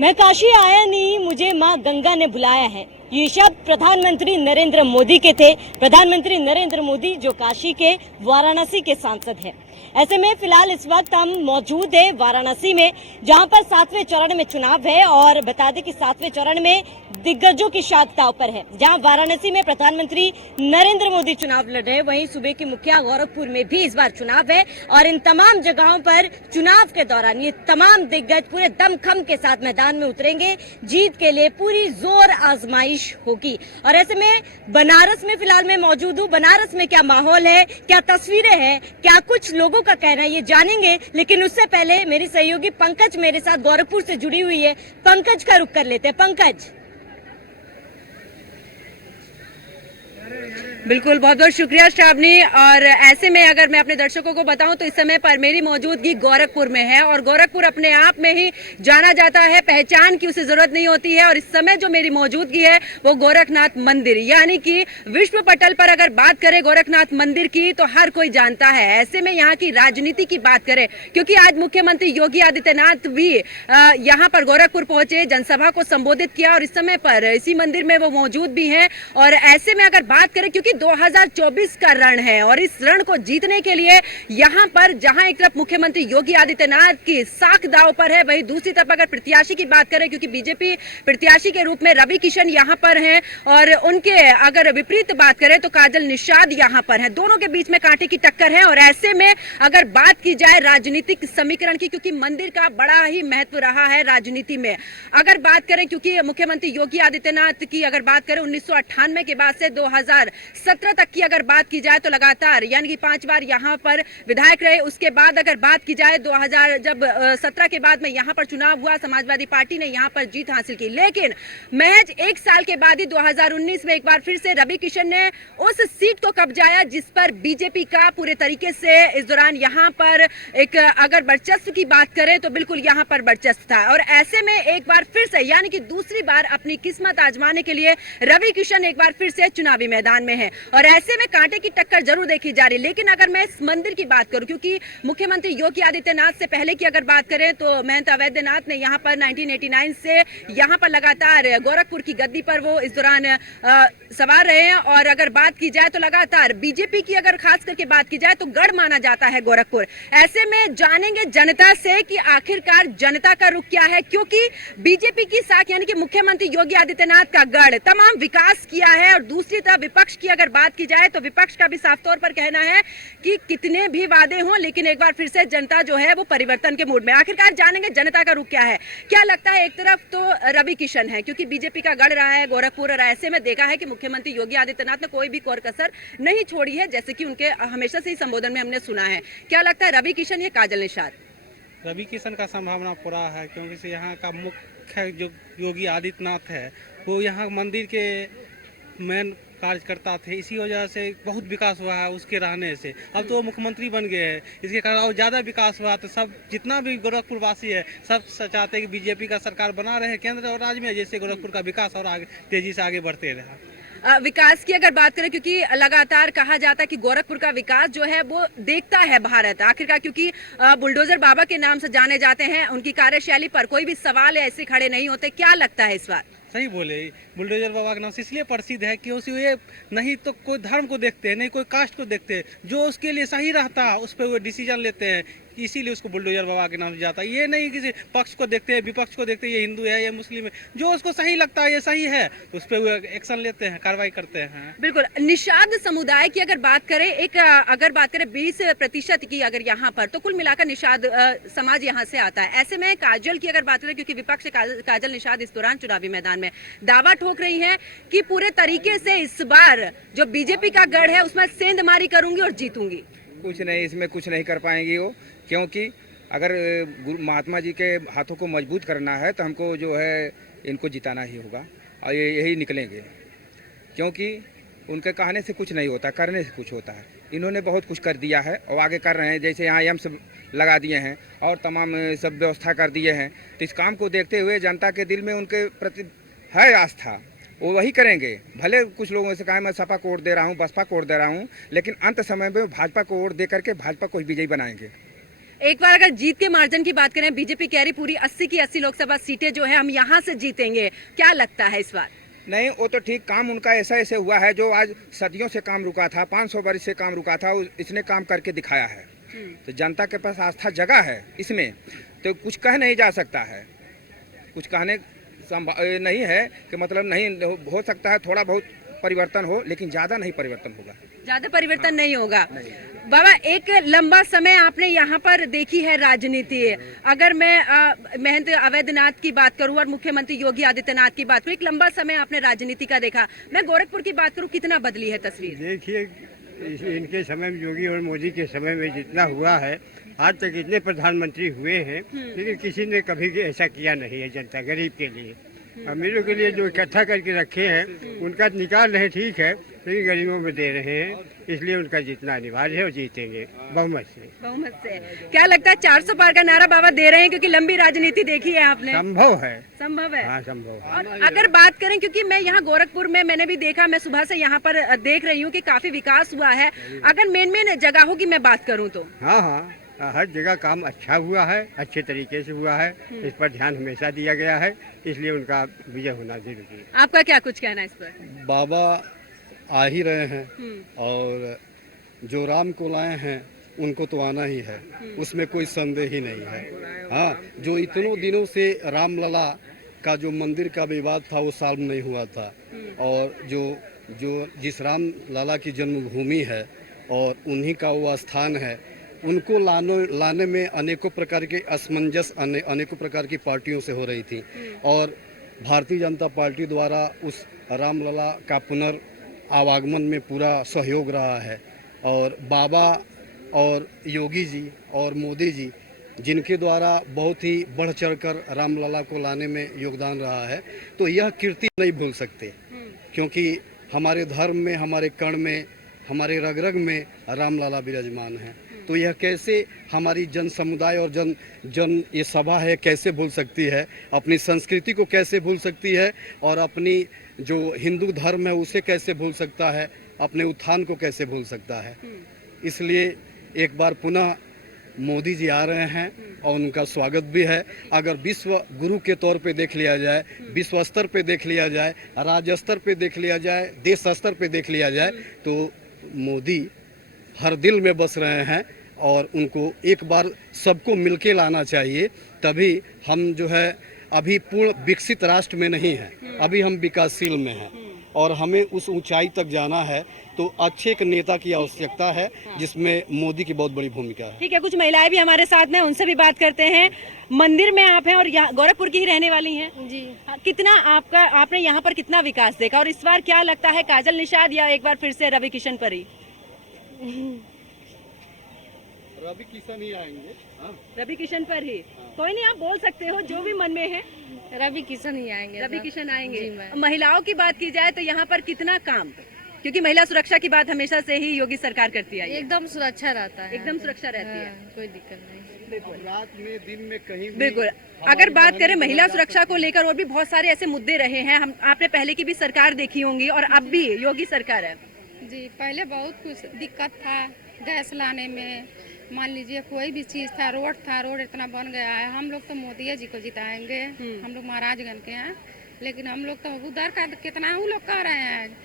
मैं काशी आया नहीं, मुझे माँ गंगा ने बुलाया है। ये शब्द प्रधानमंत्री नरेंद्र मोदी के थे। प्रधानमंत्री नरेंद्र मोदी जो काशी के वाराणसी के सांसद हैं। ऐसे में फिलहाल इस वक्त हम मौजूद है वाराणसी में, जहां पर 7वें चरण में चुनाव है। और बता दें कि 7वें चरण में दिग्गजों की शाख दांव पर है। जहां वाराणसी में प्रधानमंत्री नरेंद्र मोदी चुनाव लड़ रहे हैं, वहीं सूबे की मुखिया गोरखपुर में भी इस बार चुनाव है। और इन तमाम जगहों पर चुनाव के दौरान ये तमाम दिग्गज पूरे दमखम के साथ मैदान में उतरेंगे। जीत के लिए पूरी जोर आजमाइश होगी। और ऐसे में बनारस में फिलहाल मैं मौजूद हूँ। बनारस में क्या माहौल है, क्या तस्वीरें हैं, क्या कुछ लोगों का कहना है, ये जानेंगे। लेकिन उससे पहले मेरी सहयोगी पंकज मेरे साथ गोरखपुर से जुड़ी हुई है। पंकज का रुख कर लेते हैं। पंकज, बिल्कुल, बहुत बहुत शुक्रिया श्रावणी। और ऐसे में अगर मैं अपने दर्शकों को बताऊं तो इस समय पर मेरी मौजूदगी गोरखपुर में है। और गोरखपुर अपने आप में ही जाना जाता है, पहचान की उसे जरूरत नहीं होती है। और इस समय जो मेरी मौजूदगी है वो गोरखनाथ मंदिर, यानी कि विश्व पटल पर अगर बात करें गोरखनाथ मंदिर की तो हर कोई जानता है। ऐसे में यहाँ की राजनीति की बात करें, क्योंकि आज मुख्यमंत्री योगी आदित्यनाथ भी यहाँ पर गोरखपुर पहुंचे, जनसभा को संबोधित किया और इस समय पर इसी मंदिर में वो मौजूद भी हैं। और ऐसे में अगर बात करें, क्योंकि 2024 का रण है और इस रण को जीतने के लिए यहां पर जहां एक तरफ मुख्यमंत्री योगी आदित्यनाथ की साख दांव पर है, वहीं दूसरी तरफ अगर प्रत्याशी की बात करें, क्योंकि बीजेपी प्रत्याशी के रूप में रवि किशन यहां पर हैं और उनके अगर विपरीत बात करें तो काजल निषाद यहां पर हैं। दोनों के बीच में कांटे की टक्कर है। और ऐसे में अगर बात की जाए राजनीतिक समीकरण की, क्योंकि मंदिर का बड़ा ही महत्व रहा है राजनीति में, अगर बात करें, क्योंकि मुख्यमंत्री योगी आदित्यनाथ की अगर बात करें 1998 के बाद से 2017 तक की अगर बात की जाए तो लगातार यानी कि 5 बार यहां पर विधायक रहे। उसके बाद अगर बात की जाए 2017 के बाद में यहां पर चुनाव हुआ, समाजवादी पार्टी ने यहां पर जीत हासिल की। लेकिन महज 1 साल के बाद ही 2019 में एक बार फिर से रवि किशन ने उस सीट को कब्जाया जिस पर बीजेपी का पूरे तरीके से इस दौरान यहां पर एक अगर वर्चस्व की बात करें तो बिल्कुल यहां पर वर्चस्व था। और ऐसे में एक बार फिर से यानी कि दूसरी बार अपनी किस्मत आजमाने के लिए रवि किशन एक बार फिर से चुनावी मैदान में है। और ऐसे में कांटे की टक्कर जरूर देखी जा रही। लेकिन अगर मैं इस मंदिर की बात करूं, क्योंकि मुख्यमंत्री योगी आदित्यनाथ से पहले की अगर बात करें तो महंत अवैधनाथ ने यहां पर 1989 से यहां पर लगातार गोरखपुर की गद्दी पर वो इस दौरान सवार रहे हैं। और अगर बात की जाए तो लगातार बीजेपी की अगर खास करके बात की जाए तो गढ़ माना जाता है गोरखपुर। ऐसे में जानेंगे जनता से कि आखिरकार जनता का रुख क्या है, क्योंकि बीजेपी की साख यानी कि मुख्यमंत्री योगी आदित्यनाथ का गढ़ तमाम विकास किया है। और दूसरी तरफ विपक्ष की अगर बात की जाए तो विपक्ष का भी साफ तौर पर कहना है कि कितने भी वादे हों लेकिन एक बार फिर से जनता जो है वो परिवर्तन के मूड में। आखिरकार जानेंगे जनता का रुख क्या है। क्या लगता है, एक तरफ तो रवि किशन है क्योंकि बीजेपी का गढ़ रहा है गोरखपुर, और ऐसे में देखा है कि मुख्यमंत्री योगी आदित्यनाथ ने कोई भी कोर कसर नहीं छोड़ी है, जैसे कि उनके हमेशा से ही संबोधन में हमने सुना है। क्या लगता है, रवि किशन या काजल निषाद? रवि किशन का संभावना पूरा है, क्योंकि यहाँ का मुख्य जो योगी आदित्यनाथ है वो यहाँ मंदिर के मेन कार्यकर्ता थे। इसी वजह से बहुत विकास हुआ है उसके रहने से। अब तो वो मुख्यमंत्री बन गए हैं, इसके कारण और ज़्यादा विकास हुआ। तो सब जितना भी गोरखपुर वासी है सब चाहते हैं कि बीजेपी का सरकार बना रहे केंद्र और राज्य में, जैसे गोरखपुर का विकास और आगे तेजी से आगे बढ़ते रहा। विकास की अगर बात करें, क्योंकि लगातार कहा जाता है कि गोरखपुर का विकास जो है वो देखता है भारत आखिरकार, क्योंकि बुलडोजर बाबा के नाम से जाने जाते हैं। उनकी कार्यशैली पर कोई भी सवाल ऐसे खड़े नहीं होते। क्या लगता है इस बार? सही बोले, बुलडोजर बाबा के नाम से इसलिए प्रसिद्ध है कि ये नहीं तो कोई धर्म को देखते हैं, नहीं कोई कास्ट को देखते हैं। जो उसके लिए सही रहता है उस पर वो डिसीजन लेते हैं, इसीलिए उसको बुलडोजर बाबा के नाम से जाता है। ये नहीं किसी पक्ष को देखते हैं, विपक्ष को देखते हैं, ये हिंदू है ये मुस्लिम है, जो उसको सही लगता है ये सही है उस पर वो एक्शन लेते हैं, कार्रवाई करते हैं। बिल्कुल। निषाद समुदाय की अगर बात करें, एक अगर बात करें 20% की अगर यहाँ पर, तो कुल मिलाकर निषाद समाज यहाँ से आता है। ऐसे में काजल की अगर बात करें, क्योंकि विपक्ष काजल निषाद इस दौरान चुनावी मैदान में दावा ठोक रही हैं कि पूरे तरीके से इस बार जो बीजेपी का गढ़ है उसमें सेंधमारी करूंगी और जीतूंगी। कुछ नहीं, इसमें कुछ नहीं कर पाएंगी वो, क्योंकि अगर महात्मा जी के हाथों को मजबूत करना है तो हमको जो है इनको जिताना ही होगा और यही निकलेंगे, क्योंकि उनके कहने से कुछ नहीं होता, करने से कुछ होता है। इन्होंने बहुत कुछ कर दिया है और आगे कर रहे हैं, जैसे यहाँ एम्स लगा दिए हैं और तमाम सब व्यवस्था कर दिए हैं। तो इस काम को देखते हुए जनता के दिल में उनके प्रति है आस्था, वो वही करेंगे। भले कुछ लोगों से कहा मैं सपा को वोट दे रहा हूँ, बसपा को वोट दे रहा हूँ, लेकिन अंत समय में भाजपा को वोट दे करके भाजपा को विजयी बनाएंगे। एक बार अगर जीत के मार्जिन की बात करें, बीजेपी कह रही पूरी 80 की 80 लोकसभा सीटें जो है हम यहाँ से जीतेंगे, क्या लगता है इस बार? नहीं, वो तो ठीक, काम उनका ऐसा ऐसे हुआ है जो आज सदियों से काम रुका था, 500 वर्ष से काम रुका था, इसने काम करके दिखाया है। तो जनता के पास आस्था जगह है इसमें, तो कुछ कह नहीं जा सकता है, कुछ कहने नहीं है कि मतलब नहीं हो सकता है, थोड़ा बहुत परिवर्तन हो, लेकिन ज़्यादा नहीं परिवर्तन होगा, ज्यादा परिवर्तन नहीं होगा। बाबा, एक लंबा समय आपने यहाँ पर देखी है राजनीति। अगर मैं महंत अवैधनाथ की बात करूँ और मुख्यमंत्री योगी आदित्यनाथ की बात करूँ, एक लंबा समय आपने राजनीति का देखा। मैं गोरखपुर की बात करूँ, कितना बदली है तस्वीर? देखिए, इनके समय में, योगी और मोदी के समय में जितना हुआ है, आज तक इतने प्रधानमंत्री हुए हैं, लेकिन किसी ने कभी ऐसा किया नहीं है जनता गरीब के लिए। अमीरों के लिए जो इकट्ठा करके रखे हैं उनका निकाल रहे, ठीक है, लेकिन गरीबों में दे रहे हैं, इसलिए उनका जीतना अनिवार्य है और जीतेंगे बहुमत से। बहुमत से। क्या लगता है 400 पार का नारा बाबा दे रहे हैं, क्योंकि लंबी राजनीति देखी है आपने? संभव है, संभव है। हाँ संभव है। और अगर बात करें, क्योंकि मैं यहाँ गोरखपुर में मैंने भी देखा, मैं सुबह से यहाँ पर देख रही हूँ कि काफी विकास हुआ है। अगर मेन जगहों की मैं बात करूँ तो हाँ हाँ, हर जगह काम अच्छा हुआ है, अच्छे तरीके से हुआ है, इस पर ध्यान हमेशा दिया गया है, इसलिए उनका विजय होना जरूरी है। आपका क्या कुछ कहना है इस पर? बाबा आ ही रहे हैं और जो राम को लाए हैं उनको तो आना ही है, उसमें कोई संदेह ही नहीं है। हाँ, जो इतनों दिनों से रामलला का जो मंदिर का विवाद था वो सॉल्व नहीं हुआ था, और जो जिस राम लला की जन्मभूमि है और उन्हीं का वो स्थान है, उनको लाने में अनेकों प्रकार के असमंजस अनेकों प्रकार की पार्टियों से हो रही थी, और भारतीय जनता पार्टी द्वारा उस रामलला का पुनर्आवागमन में पूरा सहयोग रहा है। और बाबा और योगी जी और मोदी जी, जिनके द्वारा बहुत ही बढ़ चढ़कर रामलला को लाने में योगदान रहा है, तो यह कीर्ति नहीं भूल सकते, क्योंकि हमारे धर्म में, हमारे कण में, हमारे रग रग में रामलला विराजमान है। तो यह कैसे हमारी जन समुदाय और जन ये सभा है कैसे भूल सकती है, अपनी संस्कृति को कैसे भूल सकती है, और अपनी जो हिंदू धर्म है उसे कैसे भूल सकता है, अपने उत्थान को कैसे भूल सकता है। इसलिए एक बार पुनः मोदी जी आ रहे हैं और उनका स्वागत भी है। अगर विश्व गुरु के तौर पे देख लिया जाए, विश्व स्तर पे देख लिया जाए, राज्य स्तर पे देख लिया जाए, देश स्तर पे देख लिया जाए, तो मोदी हर दिल में बस रहे हैं, और उनको एक बार सबको मिलके लाना चाहिए। तभी हम जो है अभी पूर्ण विकसित राष्ट्र में नहीं है, अभी हम विकासशील में हैं, और हमें उस ऊंचाई तक जाना है। तो अच्छे एक नेता की आवश्यकता है, जिसमें मोदी की बहुत बड़ी भूमिका है। ठीक है, कुछ महिलाएं भी हमारे साथ में, उनसे भी बात करते हैं। मंदिर में आप हैं और यहाँ गोरखपुर की ही रहने वाली हैं जी। कितना आपने यहाँ पर कितना विकास देखा, और इस बार क्या लगता है, काजल निषाद या एक बार फिर से रवि किशन पर ही? रवि किशन ही आएंगे। रवि किशन पर ही? कोई नहीं, आप बोल सकते हो जो भी मन में है। रवि किशन ही आएंगे। रवि किशन आएंगे। जी, मैम। महिलाओं की बात की जाए तो यहाँ पर कितना काम, क्योंकि महिला सुरक्षा की बात हमेशा से ही योगी सरकार करती आई है। एकदम सुरक्षा रहता है, एकदम सुरक्षा रहती है। हाँ, कोई दिक्कत नहीं। बिल्कुल, रात में दिन में कहीं भी बिल्कुल। अगर बात करें महिला सुरक्षा को लेकर, और भी बहुत सारे ऐसे मुद्दे रहे हैं, हम आपने पहले की भी सरकार देखी होंगी और अब भी योगी सरकार है। जी, पहले बहुत कुछ दिक्कत था गैस लाने में, मान लीजिए कोई भी चीज़ था, रोड इतना बन गया है। हम लोग तो मोदी जी को जिताएंगे, हम लोग महाराजगंज के हैं, लेकिन हम लोग तो उधर का कितना वो लोग कह रहे हैं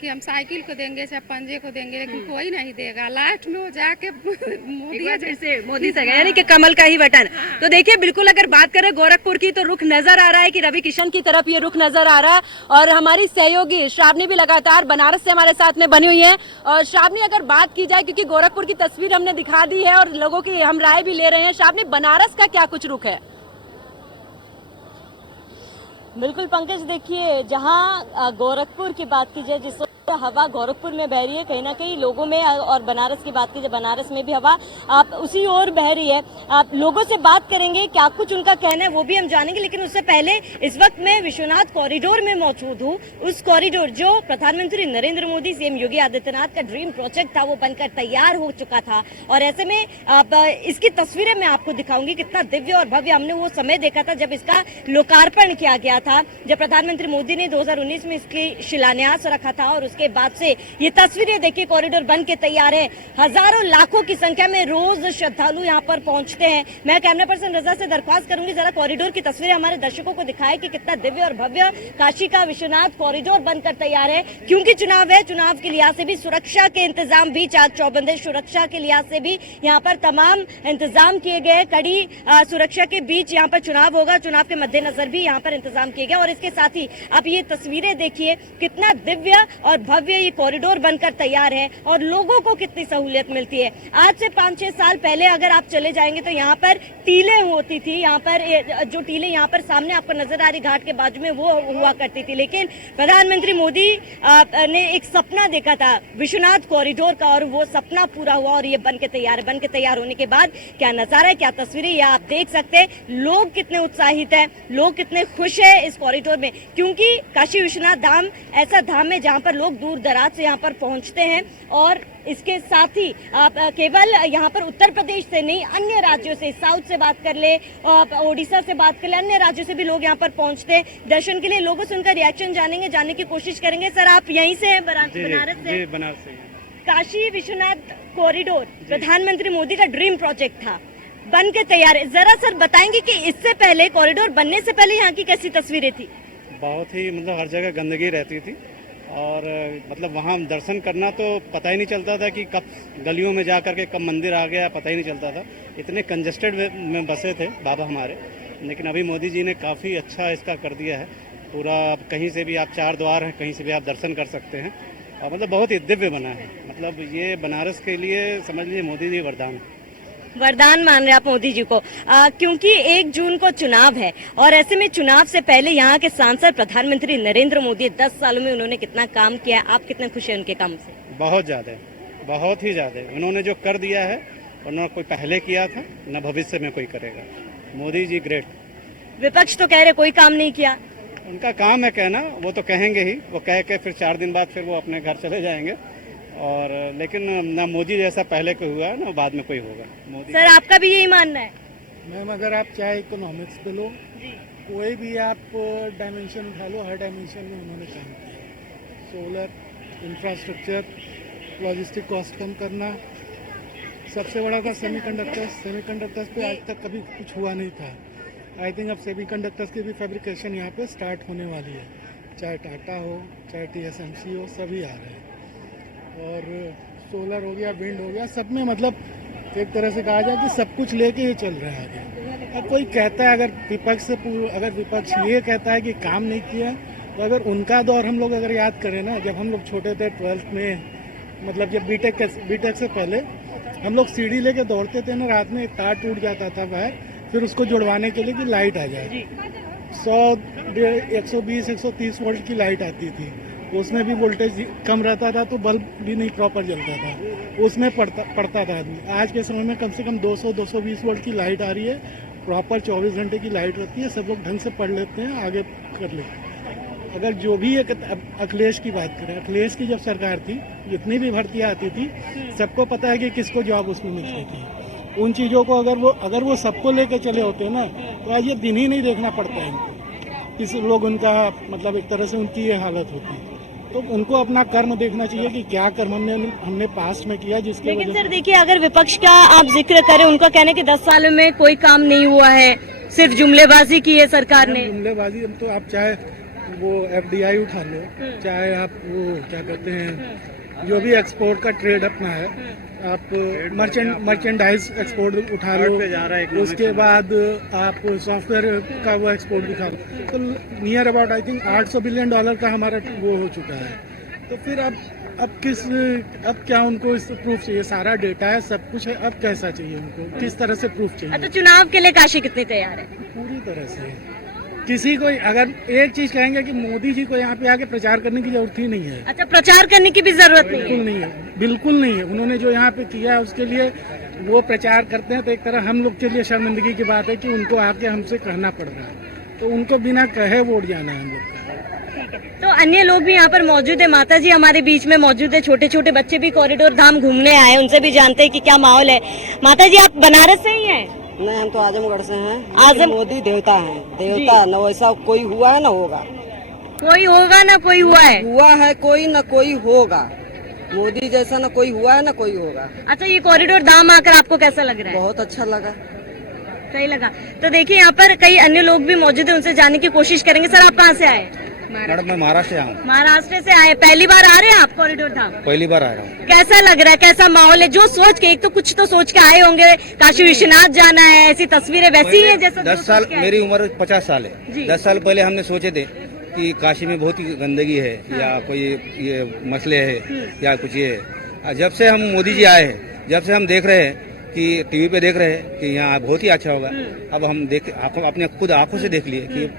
कि हम साइकिल को देंगे, चाहे पंजे को देंगे, लेकिन कोई नहीं देगा। लास्ट में वो जाके मोदी से यानी कि कमल का ही बटन। तो देखिए, बिल्कुल अगर बात करें गोरखपुर की, तो रुख नजर आ रहा है कि रवि किशन की तरफ ये रुख नजर आ रहा है, और हमारी सहयोगी श्रावणी भी लगातार बनारस से हमारे साथ में बनी हुई है। और श्रावणी, अगर बात की जाए, क्योंकि गोरखपुर की तस्वीर हमने दिखा दी है और लोगों की हम राय भी ले रहे हैं, श्रावणी, बनारस का क्या कुछ रुख है? बिल्कुल पंकज, देखिए जहां गोरखपुर की बात की जाए, जिस हवा गोरखपुर में बह रही है, कहीं ना कहीं लोगों में, और बनारस की बात की जाए, बनारस में भी हवा आप उसी ओर बह रही है। आप लोगों से बात करेंगे, क्या कुछ उनका कहना है वो भी हम जानेंगे, लेकिन उससे पहले इस वक्त मैं विश्वनाथ कॉरिडोर में मौजूद हूँ। उस कॉरिडोर जो प्रधानमंत्री नरेंद्र मोदी, सीएम योगी आदित्यनाथ का ड्रीम प्रोजेक्ट था, वो बनकर तैयार हो चुका था, और ऐसे में इसकी तस्वीरें मैं आपको दिखाऊंगी। कितना दिव्य और भव्य हमने वो समय देखा था जब इसका लोकार्पण किया गया था, जब प्रधानमंत्री मोदी ने 2019 में इसकी शिलान्यास रखा था, और उसके के बाद से ये तस्वीरें देखिए, कॉरिडोर बन के तैयार है। हजारों लाखों की संख्या में रोज श्रद्धालु यहाँ पर पहुंचते हैं। मैं कैमरा पर्सन रजा से दरख्वास्त करूंगी जरा कॉरिडोर की तस्वीरें हमारे दर्शकों को दिखाए कि कितना दिव्य और भव्य काशी का विश्वनाथ कॉरिडोर बनकर तैयार है। क्योंकि चुनाव है, चुनाव के लिहाज से भी सुरक्षा के इंतजाम भी, चाक चौबंदे सुरक्षा के लिहाज से भी यहाँ पर तमाम इंतजाम किए गए। कड़ी सुरक्षा के बीच यहाँ पर चुनाव होगा, चुनाव के मद्देनजर भी यहाँ पर इंतजाम किए गए। और इसके साथ ही आप ये तस्वीरें देखिए, कितना दिव्य और भव्य ये कॉरिडोर बनकर तैयार है और लोगों को कितनी सहूलियत मिलती है। आज से 5-6 साल पहले अगर आप चले जाएंगे तो यहाँ पर टीलें होती थी। यहाँ पर जो टीलें यहाँ पर सामने आपको नजर आ रही घाट के बाजू में, वो हुआ करती थी। लेकिन प्रधानमंत्री मोदी ने एक सपना देखा था विश्वनाथ कॉरिडोर का और वो सपना पूरा हुआ और ये बन के तैयार है। बन के तैयार होने के बाद क्या नजारा है, क्या तस्वीरें, ये आप देख सकते हैं। लोग कितने उत्साहित है, लोग कितने खुश है इस कॉरिडोर में, क्योंकि काशी विश्वनाथ धाम ऐसा धाम है जहाँ पर लोग दूर दराज से यहाँ पर पहुँचते हैं। और इसके साथ ही आप केवल यहाँ पर उत्तर प्रदेश से नहीं, अन्य राज्यों से, साउथ से बात कर ले, ओडिशा से बात कर ले, अन्य राज्यों से भी लोग यहाँ पर पहुँचते हैं दर्शन के लिए। लोगों से उनका रिएक्शन जानेंगे, जानने की कोशिश करेंगे। सर, आप यहीं से हैं, बनारस से? बनारस से। काशी विश्वनाथ कॉरिडोर प्रधानमंत्री मोदी का ड्रीम प्रोजेक्ट था, बन के तैयार है। जरा सर बताएंगे कि इससे पहले, कॉरिडोर बनने से पहले यहाँ की कैसी तस्वीरें थी? बहुत ही मतलब हर जगह गंदगी रहती थी और मतलब वहाँ दर्शन करना तो पता ही नहीं चलता था कि कब गलियों में जा कर के कब मंदिर आ गया, पता ही नहीं चलता था। इतने कंजेस्टेड में बसे थे बाबा हमारे, लेकिन अभी मोदी जी ने काफ़ी अच्छा इसका कर दिया है। पूरा कहीं से भी आप, 4 द्वार हैं, कहीं से भी आप दर्शन कर सकते हैं और मतलब बहुत ही दिव्य बना है। मतलब ये बनारस के लिए समझ लीजिए मोदी जी वरदान है। वरदान मान रहे आप मोदी जी को, क्योंकि 1 जून को चुनाव है और ऐसे में चुनाव से पहले यहाँ के सांसद प्रधानमंत्री नरेंद्र मोदी 10 सालों में उन्होंने कितना काम किया है, आप कितने खुश हैं उनके काम से? बहुत ज़्यादा, बहुत ही ज़्यादा। उन्होंने जो कर दिया है उन्होंने कोई पहले किया था, न भविष्य में कोई करेगा। मोदी जी ग्रेट। विपक्ष तो कह रहे कोई काम नहीं किया। उनका काम है कहना, वो तो कहेंगे ही, वो कह के फिर 4 दिन बाद फिर वो अपने घर चले जाएंगे। और लेकिन ना मोदी जैसा पहले कोई हुआ है ना बाद में कोई होगा। मोदी सर, आपका भी यही मानना है? मैम, अगर आप चाहे इकोनॉमिक्स पे लो, कोई भी आप डायमेंशन उठा लो, हर डायमेंशन में उन्होंने काम किया। सोलर, इंफ्रास्ट्रक्चर, लॉजिस्टिक कॉस्ट कम करना, सबसे बड़ा था सेमीकंडक्टर्स पे आज तक कभी कुछ हुआ नहीं था। आई थिंक अब सेमीकंडक्टर्स की भी फैब्रिकेशन यहाँ पे स्टार्ट होने वाली है। चाहे टाटा हो, चाहे TSMC हो, सभी आ रहे हैं। और सोलर हो गया, विंड हो गया, सब में मतलब एक तरह से कहा जाए कि सब कुछ लेके ही चल रहा है आगे। अब कोई कहता है, अगर विपक्ष ये कहता है कि काम नहीं किया, तो अगर उनका दौर हम लोग अगर याद करें ना, जब हम लोग छोटे थे 12th में, मतलब जब बीटेक से पहले हम लोग सीढ़ी लेके दौड़ते थे ना, रात में एक तार टूट जाता था बाहर, फिर उसको जुड़वाने के लिए कि लाइट आ जाए। 100, 120, 130 वोल्ट की लाइट आती थी, उसमें भी वोल्टेज कम रहता था तो बल्ब भी नहीं प्रॉपर जलता था, उसमें पड़ता था आदमी। आज के समय में कम से कम 200-220 वोल्ट की लाइट आ रही है, प्रॉपर 24 घंटे की लाइट रहती है, सब लोग ढंग से पढ़ लेते हैं, आगे कर लेते हैं। अगर जो भी एक अखिलेश की बात करें, अखिलेश की जब सरकार थी, जितनी भी भर्तियाँ आती थी, सबको पता है कि किसको जॉब उसमें मिलती थी। उन चीज़ों को अगर वो सबको लेके चले होते ना, तो आज ये दिन ही नहीं देखना पड़ता है इनको, किसी लोग उनका मतलब एक तरह से उनकी ये हालत होती है। तो उनको अपना कर्म देखना चाहिए कि क्या कर्म हमने पास्ट में किया, जिसके लेकिन सर देखिए, अगर विपक्ष का आप जिक्र करें, उनका कहना है कि 10 सालों में कोई काम नहीं हुआ है, सिर्फ जुमलेबाजी की है सरकार ने। जुमलेबाजी तो आप चाहे वो FDI उठा लो, चाहे आप वो क्या कहते हैं, जो भी एक्सपोर्ट का ट्रेड अपना है, आप मर्चेंडाइज एक्सपोर्ट उठा लो, उसके बाद आप सॉफ्टवेयर का वो एक्सपोर्ट दिखा लो, तो near about I think $800 billion का हमारा वो हो चुका है। तो फिर अब क्या उनको इस प्रूफ चाहिए? सारा डेटा है, सब कुछ है, अब कैसा चाहिए उनको, किस तरह से प्रूफ चाहिए? तो चुनाव के लिए काशी कितनी तैयार है? पूरी तरह से। किसी को अगर एक चीज कहेंगे कि मोदी जी को यहाँ पे आके प्रचार करने की जरूरत ही नहीं है। अच्छा, प्रचार करने की भी जरूरत नहीं है? बिल्कुल नहीं है, बिल्कुल नहीं है। उन्होंने जो यहाँ पे किया है उसके लिए वो प्रचार करते हैं, तो एक तरह हम लोग के लिए शर्मिंदगी की बात है कि उनको आके हमसे कहना पड़ रहा है, तो उनको बिना कहे वोट जाना है हम लोग का। तो अन्य लोग भी यहाँ पर मौजूद है, माता जी हमारे बीच में मौजूद है, छोटे छोटे बच्चे भी कॉरिडोर धाम घूमने आए, उनसे भी जानते हैं कि क्या माहौल है। माता जी, आप बनारस से ही हैं? नहीं, हम तो आजमगढ़ से हैं। मोदी देवता हैं, देवता न वैसा कोई हुआ है न होगा। कोई होगा ना कोई हुआ है। हुआ है कोई न कोई होगा, मोदी जैसा न कोई हुआ है न कोई होगा। अच्छा, ये कॉरिडोर धाम आकर आपको कैसा लग रहा है? बहुत अच्छा लगा। सही लगा। तो देखिए यहाँ पर कई अन्य लोग भी मौजूद है, उनसे जानने की कोशिश करेंगे। सर, आप कहाँ से आए? मैडम मैं महाराष्ट्र से आऊँ। महाराष्ट्र से आए, पहली बार आ रहे हैं आप कॉरिडोर धाम? पहली बार आ रहा हूँ। कैसा लग रहा है, कैसा माहौल है? जो सोच के, एक तो कुछ तो सोच के आए होंगे, काशी विश्वनाथ जाना है, ऐसी तस्वीरें वैसी ही है जैसा 10 साल, मेरी उम्र 50 साल जी। है। 10 साल पहले हमने सोचे थे कि काशी में बहुत ही गंदगी है या कोई ये मसले है या कुछ ये है। जब से हम मोदी जी आए हैं, जब से हम देख रहे हैं कि टीवी पे देख रहे हैं कि यहाँ बहुत ही अच्छा होगा, अब हम देख अपने खुद आंखों से देख लिए कि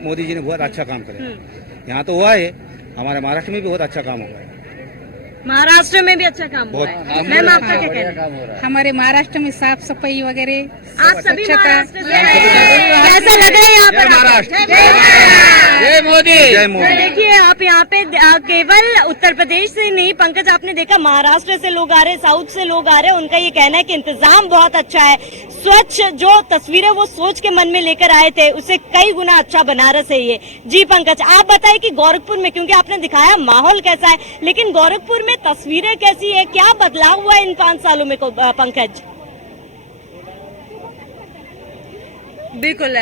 मोदी जी ने बहुत अच्छा काम करे। यहाँ तो हुआ है, हमारे महाराष्ट्र में भी बहुत अच्छा काम हुआ है। महाराष्ट्र में भी अच्छा काम हुआ है। मैम, आपका क्या कहना है? हमारे महाराष्ट्र में साफ सफाई वगैरह, आप सभी महाराष्ट्र से आए हैं। कैसा लग रहा है यहाँ पर? जय मोदी, जय तो मोदी। देखिए, आप यहाँ पे केवल उत्तर प्रदेश से नहीं, पंकज आपने देखा महाराष्ट्र से लोग आ रहे हैं, साउथ से लोग आ रहे हैं। उनका ये कहना है कि इंतजाम बहुत अच्छा है, स्वच्छ जो तस्वीरें वो सोच के मन में लेकर आए थे उससे कई गुना अच्छा बनारस है ये। जी पंकज, आप बताइए कि गोरखपुर में, क्योंकि आपने दिखाया माहौल कैसा है, लेकिन गोरखपुर में तस्वीरें कैसी है, क्या बदलाव हुआ है इन 5 सालों में पंकज? बिल्कुल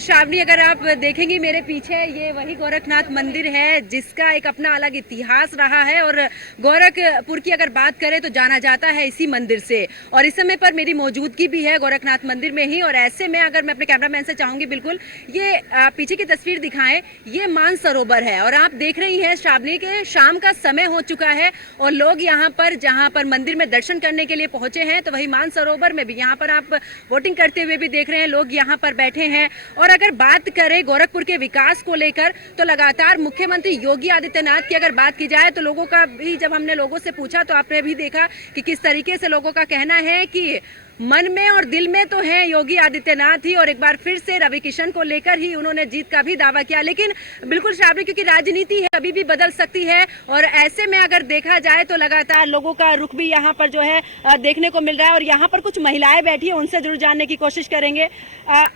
श्रावणी, अगर आप देखेंगी मेरे पीछे, ये वही गोरखनाथ मंदिर है जिसका एक अपना अलग इतिहास रहा है और गोरखपुर की अगर बात करें तो जाना जाता है इसी मंदिर से। और इस समय पर मेरी मौजूदगी भी है गोरखनाथ मंदिर में ही। और ऐसे में अगर मैं अपने कैमरामैन से चाहूंगी, बिल्कुल ये पीछे की तस्वीर दिखाएं, ये मानसरोवर है और आप देख रही हैं श्रावणी के शाम का समय हो चुका है और लोग यहाँ पर, जहाँ पर मंदिर में दर्शन करने के लिए पहुंचे हैं, तो वही मानसरोवर में भी यहाँ पर आप वोटिंग करते हुए भी देख रहे हैं, लोग यहाँ पर बैठे हैं। और अगर बात करें गोरखपुर के विकास को लेकर, तो लगातार मुख्यमंत्री योगी आदित्यनाथ की अगर बात की जाए तो लोगों का भी, जब हमने लोगों से पूछा तो आपने भी देखा कि किस तरीके से लोगों का कहना है कि मन में और दिल में तो है योगी आदित्यनाथ ही, और एक बार फिर से रवि किशन को लेकर ही उन्होंने जीत का भी दावा किया। लेकिन बिल्कुल श्रावणी, क्योंकि राजनीति है, अभी भी बदल सकती है और ऐसे में अगर देखा जाए तो लगातार लोगों का रुख भी यहाँ पर जो है देखने को मिल रहा है। और यहाँ पर कुछ महिलाएं बैठी है, उनसे जरूर जानने की कोशिश करेंगे।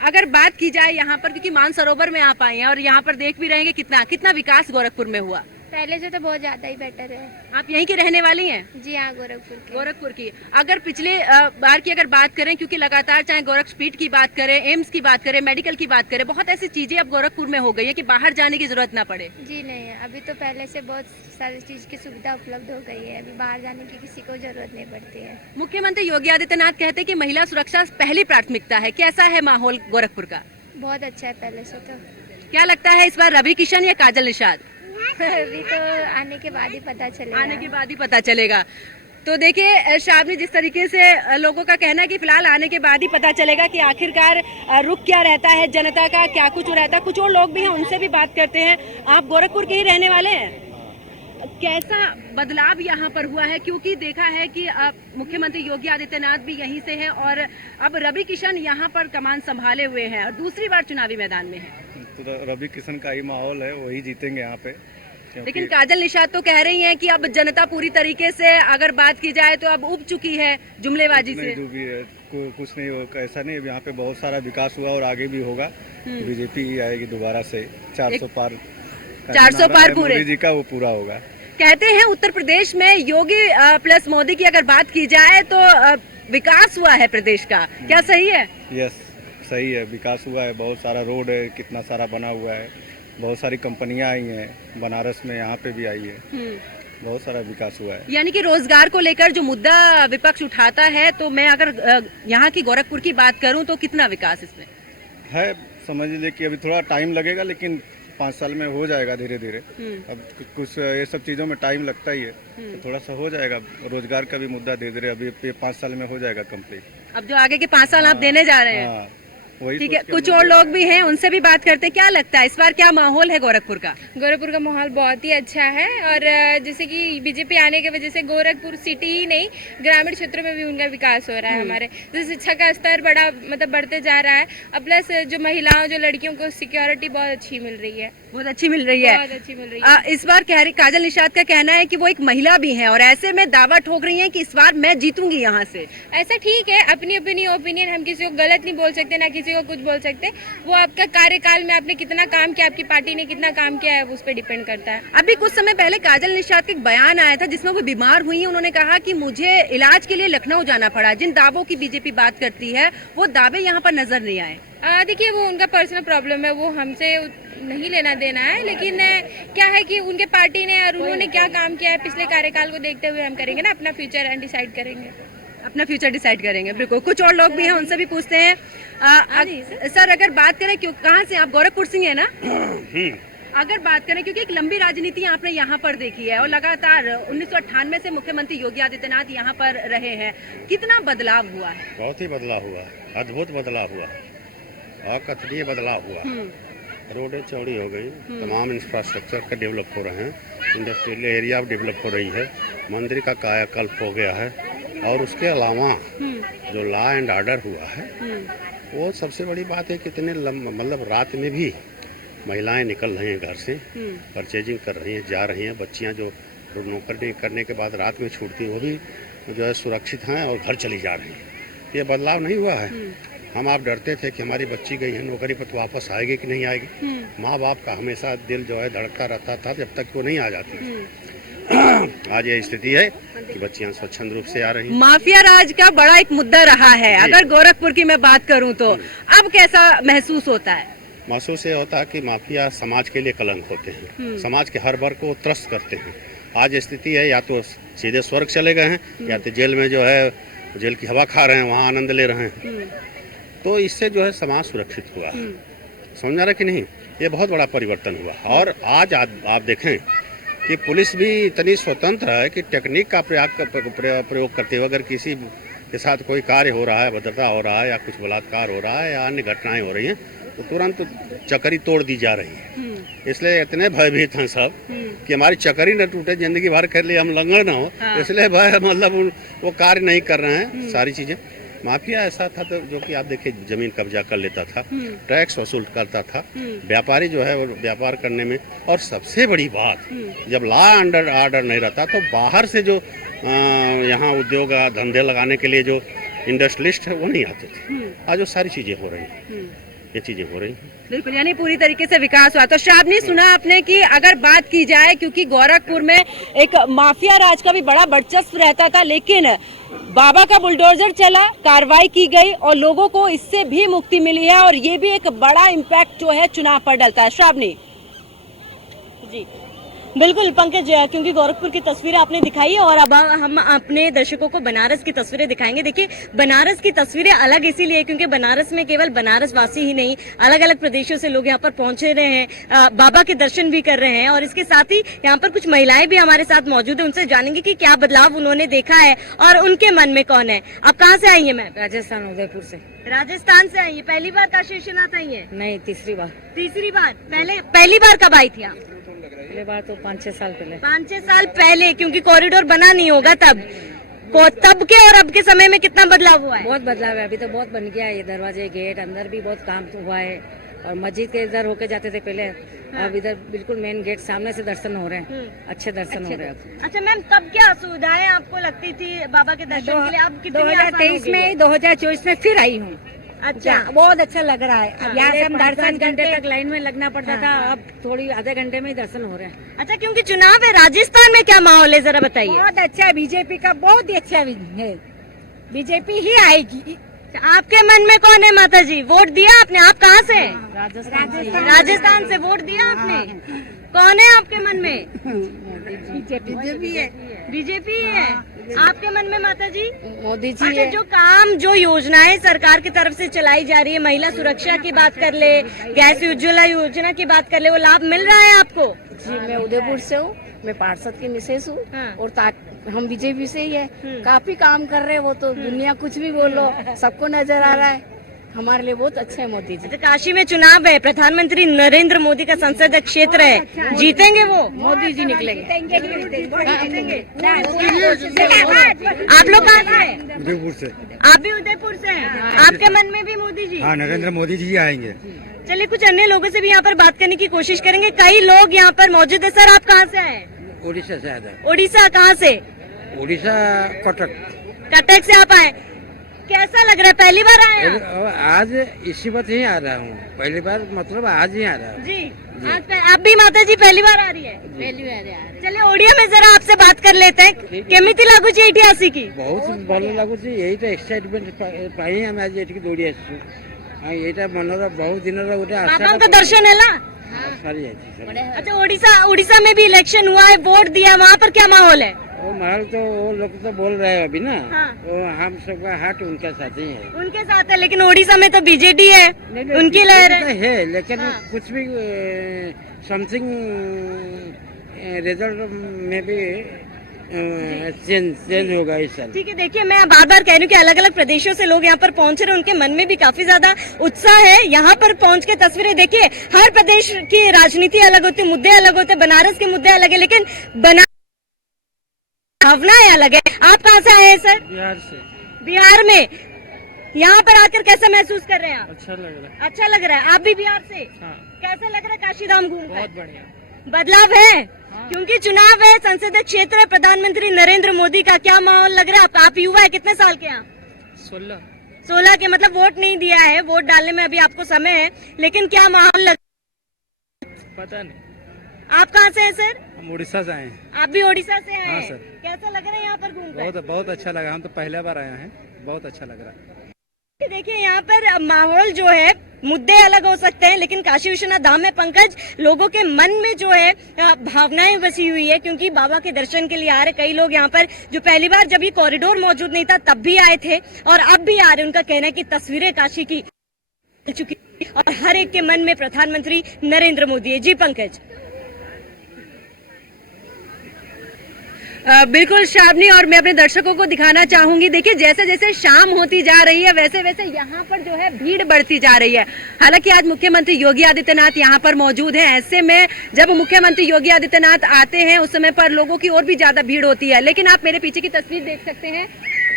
अगर बात की जाए यहाँ पर, क्योंकि मानसरोवर में आप आए हैं और यहाँ पर देख भी रहेंगे कितना विकास गोरखपुर में हुआ। पहले से तो बहुत ज्यादा ही बेटर है। आप यहीं की रहने वाली हैं? जी हाँ, गोरखपुर की। अगर पिछले बार की अगर बात करें, क्योंकि लगातार चाहे गोरखपीठ की बात करें, एम्स की बात करें, मेडिकल की बात करें, बहुत ऐसी चीजें अब गोरखपुर में हो गई है कि बाहर जाने की जरूरत ना पड़े। जी नहीं है, अभी तो पहले से बहुत सारी चीज की सुविधा उपलब्ध हो गई है, अभी बाहर जाने की किसी को जरूरत नहीं पड़ती है। मुख्यमंत्री योगी आदित्यनाथ कहते हैं कि महिला सुरक्षा पहली प्राथमिकता है। कैसा है माहौल गोरखपुर का? बहुत अच्छा है पहले से तो। क्या लगता है इस बार रवि किशन या काजल निषाद? अभी तो आने के बाद ही पता चलेगा। आने के बाद ही पता चलेगा। तो देखिए श्रावणी, जिस तरीके से लोगों का कहना है कि फिलहाल आने के बाद ही पता चलेगा कि आखिरकार रुख क्या रहता है जनता का, क्या कुछ रहता है। कुछ और लोग भी हैं, उनसे भी बात करते हैं। आप गोरखपुर के ही रहने वाले हैं, कैसा बदलाव यहाँ पर हुआ है? क्योंकि देखा है कि मुख्यमंत्री योगी आदित्यनाथ भी यहीं से हैं और अब रवि किशन यहाँ पर कमान संभाले हुए हैं और दूसरी बार चुनावी मैदान में है। तो रवि किशन का ही माहौल है, वही जीतेंगे यहाँ पे। लेकिन काजल निषाद तो कह रही हैं कि अब जनता पूरी तरीके से अगर बात की जाए तो अब उब चुकी है जुमलेबाजी से। डूबी है, कुछ नहीं होगा, ऐसा नहीं। यहाँ पे बहुत सारा विकास हुआ और आगे भी होगा। बीजेपी ही आएगी दोबारा से। 400 पार 400 पार पूरे मोदी जी का वो पूरा होगा। कहते हैं उत्तर प्रदेश में योगी प्लस मोदी की अगर बात की जाए तो विकास हुआ है प्रदेश का, क्या सही है? यस, सही है, विकास हुआ है। बहुत सारा रोड है, कितना सारा बना हुआ है, बहुत सारी कंपनियां आई हैं बनारस में, यहाँ पे भी आई है। बहुत सारा विकास हुआ है। यानी कि रोजगार को लेकर जो मुद्दा विपक्ष उठाता है, तो मैं अगर यहाँ की गोरखपुर की बात करूँ तो कितना विकास इसमें है? समझ लीजिए कि अभी थोड़ा टाइम लगेगा, लेकिन 5 साल में हो जाएगा धीरे धीरे। अब कुछ ये सब चीज़ों में टाइम लगता ही है, तो थोड़ा सा हो जाएगा। रोजगार का भी मुद्दा धीरे धीरे अभी 5 साल में हो जाएगा कंप्लीट। अब जो आगे के 5 साल आप देने जा रहे हैं। वही ठीक है, कुछ और लोग भी हैं, उनसे भी बात करते हैं। क्या लगता है इस बार क्या माहौल है गोरखपुर का? गोरखपुर का माहौल बहुत ही अच्छा है और जैसे कि बीजेपी आने की वजह से गोरखपुर सिटी ही नहीं, ग्रामीण क्षेत्रों में भी उनका विकास हो रहा है। हमारे जैसे शिक्षा का स्तर बड़ा बढ़ते जा रहा है। अब प्लस जो महिलाओं, जो लड़कियों को सिक्योरिटी बहुत अच्छी मिल रही है। बहुत अच्छी मिल रही है। इस बार काजल निषाद का कहना है कि वो एक महिला भी हैं और ऐसे में दावा ठोक रही हैं कि इस बार मैं जीतूंगी यहाँ से। ऐसा ठीक है, अपनी ओपिनियन, हम किसी को गलत नहीं बोल सकते, ना किसी किसी को कुछ बोल सकते। वो आपका कार्यकाल में आपने कितना काम किया, आपकी पार्टी ने कितना काम किया है, उस पर डिपेंड करता है। अभी कुछ समय पहले काजल निषाद का एक बयान आया था जिसमें वो बीमार हुई। उन्होंने कहा कि मुझे इलाज के लिए लखनऊ जाना पड़ा। जिन दावों की बीजेपी बात करती है वो दावे यहाँ पर नजर नहीं आए। देखिए, वो उनका पर्सनल प्रॉब्लम है, वो हमसे नहीं लेना देना है। लेकिन क्या है कि उनके पार्टी ने और उन्होंने क्या काम किया है पिछले कार्यकाल को देखते हुए हम करेंगे ना अपना फ्यूचर एंड डिसाइड करेंगे। अपना फ्यूचर डिसाइड करेंगे, बिल्कुल। कुछ और लोग भी हैं, उनसे भी पूछते हैं। सर, अगर बात करें, क्यों कहाँ से आप? गोरखपुर से है ना? अगर बात करें, क्योंकि एक लंबी राजनीति आपने यहाँ पर देखी है और लगातार 1998 से मुख्यमंत्री योगी आदित्यनाथ यहाँ पर रहे हैं, कितना बदलाव हुआ है? बहुत ही बदलाव हुआ है, अद्भुत बदलाव हुआ, अकथनीय बदलाव हुआ। रोडें चौड़ी हो गई, तमाम इंफ्रास्ट्रक्चर का डेवलप हो रहे हैं, इंडस्ट्रियल एरिया डेवलप हो रही है, मंदिर का कायाकल्प हो गया है, और उसके अलावा जो लॉ एंड ऑर्डर हुआ है वो सबसे बड़ी बात है। कितने मतलब रात में भी महिलाएं निकल रही हैं घर से, परचेजिंग कर रही हैं, जा रही हैं। बच्चियां जो नौकरी करने के बाद रात में छूटती वो भी जो है सुरक्षित हैं और घर चली जा रही हैं। ये बदलाव नहीं हुआ है। हम आप डरते थे कि हमारी बच्ची गई है नौकरी पर तो वापस आएगी कि नहीं आएगी। माँ बाप का हमेशा दिल जो है धड़कता रहता था जब तक वो नहीं आ जाती थी। आज ये स्थिति है कि बच्चियां स्वच्छंद रूप से आ रही हैं। माफिया राज का बड़ा एक मुद्दा रहा है। अगर गोरखपुर की मैं बात करूं तो अब कैसा महसूस होता है? महसूस ये होता है कि माफिया समाज के लिए कलंक होते हैं, समाज के हर वर्ग को त्रस्त करते हैं। आज स्थिति है या तो सीधे स्वर्ग चले गए हैं या तो जेल में जो है जेल की हवा खा रहे हैं, वहाँ आनंद ले रहे हैं। तो इससे जो है समाज सुरक्षित हुआ है। समझ रहे कि नहीं? ये बहुत बड़ा परिवर्तन हुआ। और आज आप देखें कि पुलिस भी इतनी स्वतंत्र है कि टेक्निक का प्रयोग करते हुए अगर किसी के साथ कोई कार्य हो रहा है, भद्रता हो रहा है या कुछ बलात्कार हो रहा है या अन्य घटनाएं हो रही हैं तो तुरंत चकरी तोड़ दी जा रही है। इसलिए इतने भयभीत हैं सब कि हमारी चकरी न टूटे, जिंदगी भर के लिए हम लंगड़ न हो, इसलिए भय मतलब वो कार्य नहीं कर रहे हैं सारी चीजें। माफिया ऐसा था तो जो कि आप देखिए जमीन कब्जा कर लेता था, टैक्स वसूल करता था, व्यापारी जो है वो व्यापार करने में। और सबसे बड़ी बात, जब लॉ एंड ऑर्डर नहीं रहता तो बाहर से जो यहाँ उद्योग धंधे लगाने के लिए जो इंडस्ट्रियलिस्ट है वो नहीं आते थे। आज वो सारी चीजें हो रही हैं, ये चीजें हो रही हैं। बिल्कुल, यानी पूरी तरीके से विकास हुआ। तो शाबनी, सुना आपने कि अगर बात की जाए, क्योंकि गोरखपुर में एक माफिया राज का भी बड़ा वर्चस्व रहता था, लेकिन बाबा का बुलडोजर चला, कार्रवाई की गई और लोगों को इससे भी मुक्ति मिली है और ये भी एक बड़ा इम्पैक्ट जो है चुनाव पर डलता है। शाबनी जी बिल्कुल पंकज, क्योंकि गोरखपुर की तस्वीरें आपने दिखाई है और अब हम अपने दर्शकों को बनारस की तस्वीरें दिखाएंगे। देखिए, बनारस की तस्वीरें अलग इसीलिए क्योंकि बनारस में केवल बनारस वासी ही नहीं, अलग अलग प्रदेशों से लोग यहाँ पर पहुंचे रहे हैं, बाबा के दर्शन भी कर रहे हैं। और इसके साथ ही यहाँ पर कुछ महिलाएं भी हमारे साथ मौजूद है, उनसे जानेंगे कि क्या बदलाव उन्होंने देखा है और उनके मन में कौन है। आप कहाँ से आई है मैम? राजस्थान, उदयपुर से। राजस्थान से आई है। पहली बार काशी विश्वनाथ आई है? नहीं, तीसरी बार। तीसरी बार? पहली बार कब आई थी आप? पहले बार तो 5-6 साल पहले। 5-6 साल पहले, क्योंकि कॉरिडोर बना नहीं होगा तब के और अब के समय में कितना बदलाव हुआ है? बहुत बदलाव है, अभी तो बहुत बन गया है। ये दरवाजे, गेट, अंदर भी बहुत काम हुआ है। और मस्जिद के इधर होके जाते थे पहले, अब इधर बिल्कुल मेन गेट सामने से दर्शन हो रहे हैं, अच्छे दर्शन हो रहे हैं। अच्छा मैम, तब क्या सुविधाएं आपको लगती थी बाबा के दर्शन के लिए? अब कितनी 2023 में 2024 में फिर आई हूँ। अच्छा, बहुत अच्छा लग रहा है। अब यहाँ से हम 5 घंटे तक लाइन में लगना पड़ता था, अब थोड़ी आधे घंटे में ही दर्शन हो रहे हैं। अच्छा, क्योंकि चुनाव है, राजस्थान में क्या माहौल है जरा बताइए? बहुत अच्छा है, बीजेपी का बहुत ही अच्छा है, बीजेपी ही आएगी। आपके मन में कौन है माता जी? वोट दिया आपने? आप कहाँ से? राजस्थान से वोट दिया आपने? कौन है आपके मन में? बीजेपी है। बीजेपी है आपके मन में माता जी? मोदी जी। अच्छा, जो काम, जो योजनाएं सरकार की तरफ से चलाई जा रही है, महिला सुरक्षा की बात कर ले, गैस उज्ज्वला योजना की बात कर ले, वो लाभ मिल रहा है आपको? जी, मैं उदयपुर से हूँ, मैं पार्षद की मिसेस हूँ। और हम बीजेपी से ही है, काफी काम कर रहे हैं। वो तो दुनिया कुछ भी बोल लो, सबको नजर आ रहा है, हमारे लिए बहुत अच्छा है मोदी जी। तो काशी में चुनाव है, प्रधानमंत्री नरेंद्र मोदी का संसदीय क्षेत्र है, जीतेंगे वो? मोदी जी निकलेंगे। आप लोग कहाँ से हैं? उदयपुर से। आप भी उदयपुर से हैं? आपके मन में भी मोदी जी? हाँ, नरेंद्र मोदी जी आएंगे। चलिए, कुछ अन्य लोगों से भी यहाँ पर बात करने की कोशिश करेंगे। कई लोग यहाँ पर मौजूद है। सर, आप कहाँ से आए? उड़ीसा से आया। उड़ीसा? कहाँ से? उड़ीसा कटक। कटक से आप आए? कैसा लग रहा है, पहली बार आए हैं? आज इसी वक्त ही आ रहा हूँ, पहली बार मतलब आज ही आ रहा हूँ। जी आज आप भी माता जी पहली बार आ रही है? पहली बार आ रही चलिए ओडिया में जरा आपसे बात कर लेते हैं। केमिति लागुची एठी आसिकी? बहुत भल लगुच, यही तो एक्साइटमेंट पाई आम आज ये दौड़ी आसु। यहाँ मनर बहुत दिन गोटे बाबा का दर्शन है ना? सारी जाती। अच्छा, उड़ीसा में भी इलेक्शन हुआ है, वोट दिया, वहाँ पर क्या माहौल है? वो माहौल तो वो लोग तो बोल रहे हैं अभी ना, हाँ। वो हम सबका हाथ उनके साथ ही है। उनके साथ है, लेकिन उड़ीसा में तो बीजेडी है, उनकी लहर है। लेकिन कुछ भी समथिंग रिजल्ट में भी चेंज होगा इस साल। ठीक है, देखिए मैं बार बार कह रही हूँ कि अलग अलग प्रदेशों से लोग यहाँ पर पहुंच रहे हैं, उनके मन में भी काफी ज्यादा उत्साह है। यहाँ पर पहुंच के तस्वीरें देखिए, हर प्रदेश की राजनीति अलग होती है, मुद्दे अलग होते हैं, बनारस के मुद्दे अलग है, लेकिन भावनाएं अलग है। आप कहाँ से आए हैं सर? बिहार से। बिहार में यहाँ पर आकर कैसा महसूस कर रहे हैं आप? अच्छा लग रहा है। अच्छा लग रहा है। आप भी बिहार से? हाँ। कैसा लग रहा है काशी धाम घूमकर? बहुत बढ़िया। बदलाव है, क्योंकि चुनाव है, संसदीय क्षेत्र है, प्रधानमंत्री नरेंद्र मोदी का क्या माहौल लग रहा है? आप युवा है, कितने साल के हैं? 16 के, मतलब वोट नहीं दिया है, वोट डालने में अभी आपको समय है, लेकिन क्या माहौल लग? पता नहीं। आप कहाँ से हैं सर? हम उड़ीसा से आए हैं। आप भी ओडिशा से आए हाँ, हैं? सर। कैसा लग रहा है यहाँ पर घूमकर? बहुत अच्छा लगा, हम तो पहले बार आए हैं, बहुत अच्छा लग रहा है। देखिए यहाँ पर माहौल जो है, मुद्दे अलग हो सकते हैं, लेकिन काशी विश्वनाथ धाम में पंकज लोगों के मन में जो है भावनाएं बसी हुई है, क्योंकि बाबा के दर्शन के लिए आ रहे कई लोग यहाँ पर, जो पहली बार जब ये कॉरिडोर मौजूद नहीं था तब भी आए थे और अब भी आ रहे। उनका कहना है कि तस्वीरें काशी की चुकी और हर एक के मन में प्रधानमंत्री नरेंद्र मोदी है। जी पंकज। बिल्कुल श्रावणी, और मैं अपने दर्शकों को दिखाना चाहूंगी, देखिए जैसे जैसे शाम होती जा रही है वैसे वैसे यहाँ पर जो है भीड़ बढ़ती जा रही है। हालांकि आज मुख्यमंत्री योगी आदित्यनाथ यहाँ पर मौजूद हैं, ऐसे में जब मुख्यमंत्री योगी आदित्यनाथ आते हैं उस समय पर लोगों की और भी ज्यादा भीड़ होती है। लेकिन आप मेरे पीछे की तस्वीर देख सकते हैं,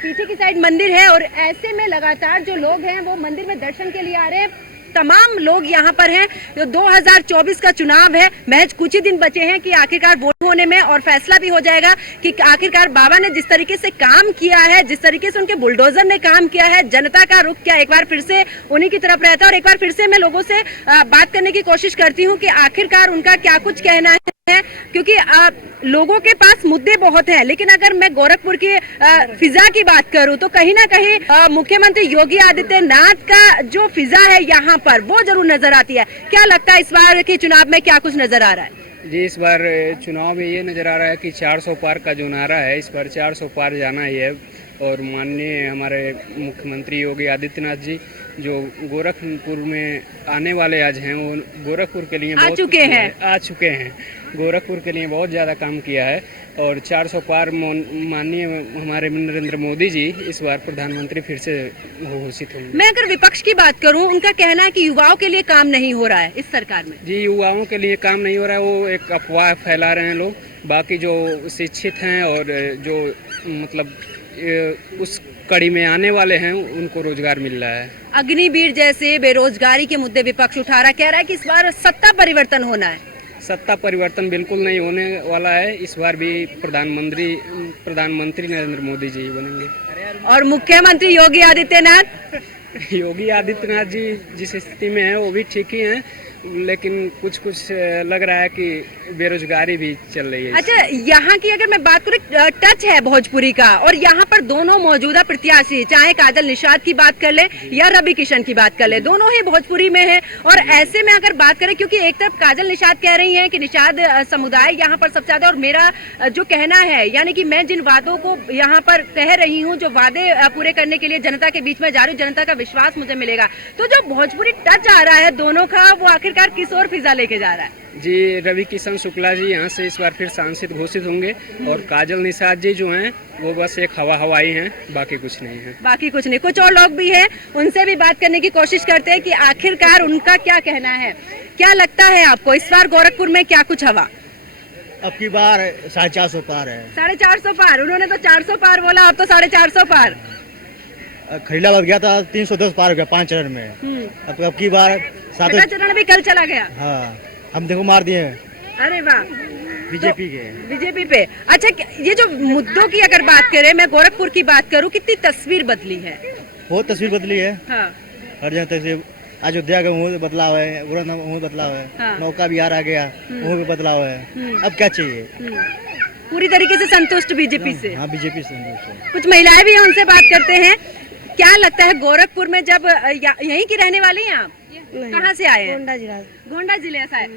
पीछे की साइड मंदिर है और ऐसे में लगातार जो लोग हैं वो मंदिर में दर्शन के लिए आ रहे हैं। तमाम लोग यहाँ पर हैं। जो 2024 का चुनाव है, महज कुछ ही दिन बचे हैं कि आखिरकार वोट होने में और फैसला भी हो जाएगा कि आखिरकार बाबा ने जिस तरीके से काम किया है, जिस तरीके से उनके बुलडोजर ने काम किया है, जनता का रुख क्या एक बार फिर से उन्हीं की तरफ रहता है। और एक बार फिर से मैं लोगों से बात करने की कोशिश करती हूँ कि आखिरकार उनका क्या कुछ कहना है, क्योंकि लोगों के पास मुद्दे बहुत हैं। लेकिन अगर मैं गोरखपुर की फिजा की बात करूं तो कहीं ना कहीं मुख्यमंत्री योगी आदित्यनाथ का जो फिजा है यहाँ पर वो जरूर नजर आती है। क्या लगता है इस बार के चुनाव में क्या कुछ नजर आ रहा है? जी, इस बार चुनाव में ये नज़र आ रहा है कि 400 पार का जो नारा है, इस बार 400 पार जाना ही है। और माननीय हमारे मुख्यमंत्री योगी आदित्यनाथ जी जो गोरखपुर में आने वाले आज हैं, वो गोरखपुर के लिए आ चुके हैं गोरखपुर के लिए बहुत ज़्यादा काम किया है। और 400 पार माननीय हमारे नरेंद्र मोदी जी इस बार प्रधानमंत्री फिर से घोषित होंगे। मैं अगर विपक्ष की बात करूं, उनका कहना है कि युवाओं के लिए काम नहीं हो रहा है इस सरकार में। जी, युवाओं के लिए काम नहीं हो रहा है, वो एक अफवाह फैला रहे हैं लोग। बाकी जो शिक्षित हैं और जो मतलब उस कड़ी में आने वाले हैं उनको रोजगार मिल रहा है। अग्निवीर जैसे बेरोजगारी के मुद्दे विपक्ष उठा रहा, कह रहा है कि इस बार सत्ता परिवर्तन होना है। सत्ता परिवर्तन बिल्कुल नहीं होने वाला है, इस बार भी प्रधानमंत्री नरेंद्र मोदी जी बनेंगे। और मुख्यमंत्री योगी आदित्यनाथ जी जिस स्थिति में है वो भी ठीक ही हैं, लेकिन कुछ लग रहा है कि बेरोजगारी भी चल रही है। अच्छा, यहाँ की अगर मैं बात करूँ, टच है भोजपुरी का, और यहाँ पर दोनों मौजूदा प्रत्याशी, चाहे काजल निषाद की बात कर ले या रवि किशन की बात कर ले, दोनों ही भोजपुरी में है। और ऐसे में अगर बात करें, क्योंकि एक तरफ काजल निषाद कह रही हैं कि निषाद समुदाय यहाँ पर सबसे ज्यादा, और मेरा जो कहना है, यानी कि मैं जिन वादों को यहाँ पर कह रही हूँ, जो वादे पूरे करने के लिए जनता के बीच में जा रही हूँ, जनता का विश्वास मुझे मिलेगा। तो जो भोजपुरी टच आ रहा है दोनों का, वो आखिरकार किस और फिजा लेके जा रहा है? जी, रवि किशन शुक्ला जी यहाँ से इस बार फिर सांसद घोषित होंगे और काजल निषाद जी जो हैं वो बस एक हवाई हैं, बाकी कुछ नहीं है। बाकी कुछ नहीं। कुछ और लोग भी हैं, उनसे भी बात करने की कोशिश करते हैं कि आखिरकार उनका क्या कहना है। क्या लगता है आपको इस बार गोरखपुर में क्या कुछ हवा? अब की बार 450 पार है। 450 पार? उन्होंने तो 400 पार बोला, अब तो 450 पार। खरीदाबाद गया था 310 पार हो गया 5 चरण में। अब की बार 7 चरण भी कल चला गया। हाँ, हम देखो मार दिए। अरे वाह, बीजेपी पे। अच्छा, ये जो मुद्दों की अगर बात करें, मैं गोरखपुर की बात करूं, कितनी तस्वीर बदली है? बहुत तस्वीर बदली है। हाँ हर जगह से अयोध्या का वहाँ बदलाव है, उड़न वहाँ बदलाव है, हाँ। नौका विहार आ गया वहाँ भी बदलाव है। अब क्या चाहिए? पूरी तरीके से संतुष्ट बीजेपी से। हाँ, बीजेपी से संतुष्ट है। कुछ महिलाएं भी हैं, उनसे बात करते हैं। क्या लगता है गोरखपुर में जब यहीं की रहने वाली हैं आप? कहाँ से आए हैं? गोंडा जिला गोंडा जिले से आए।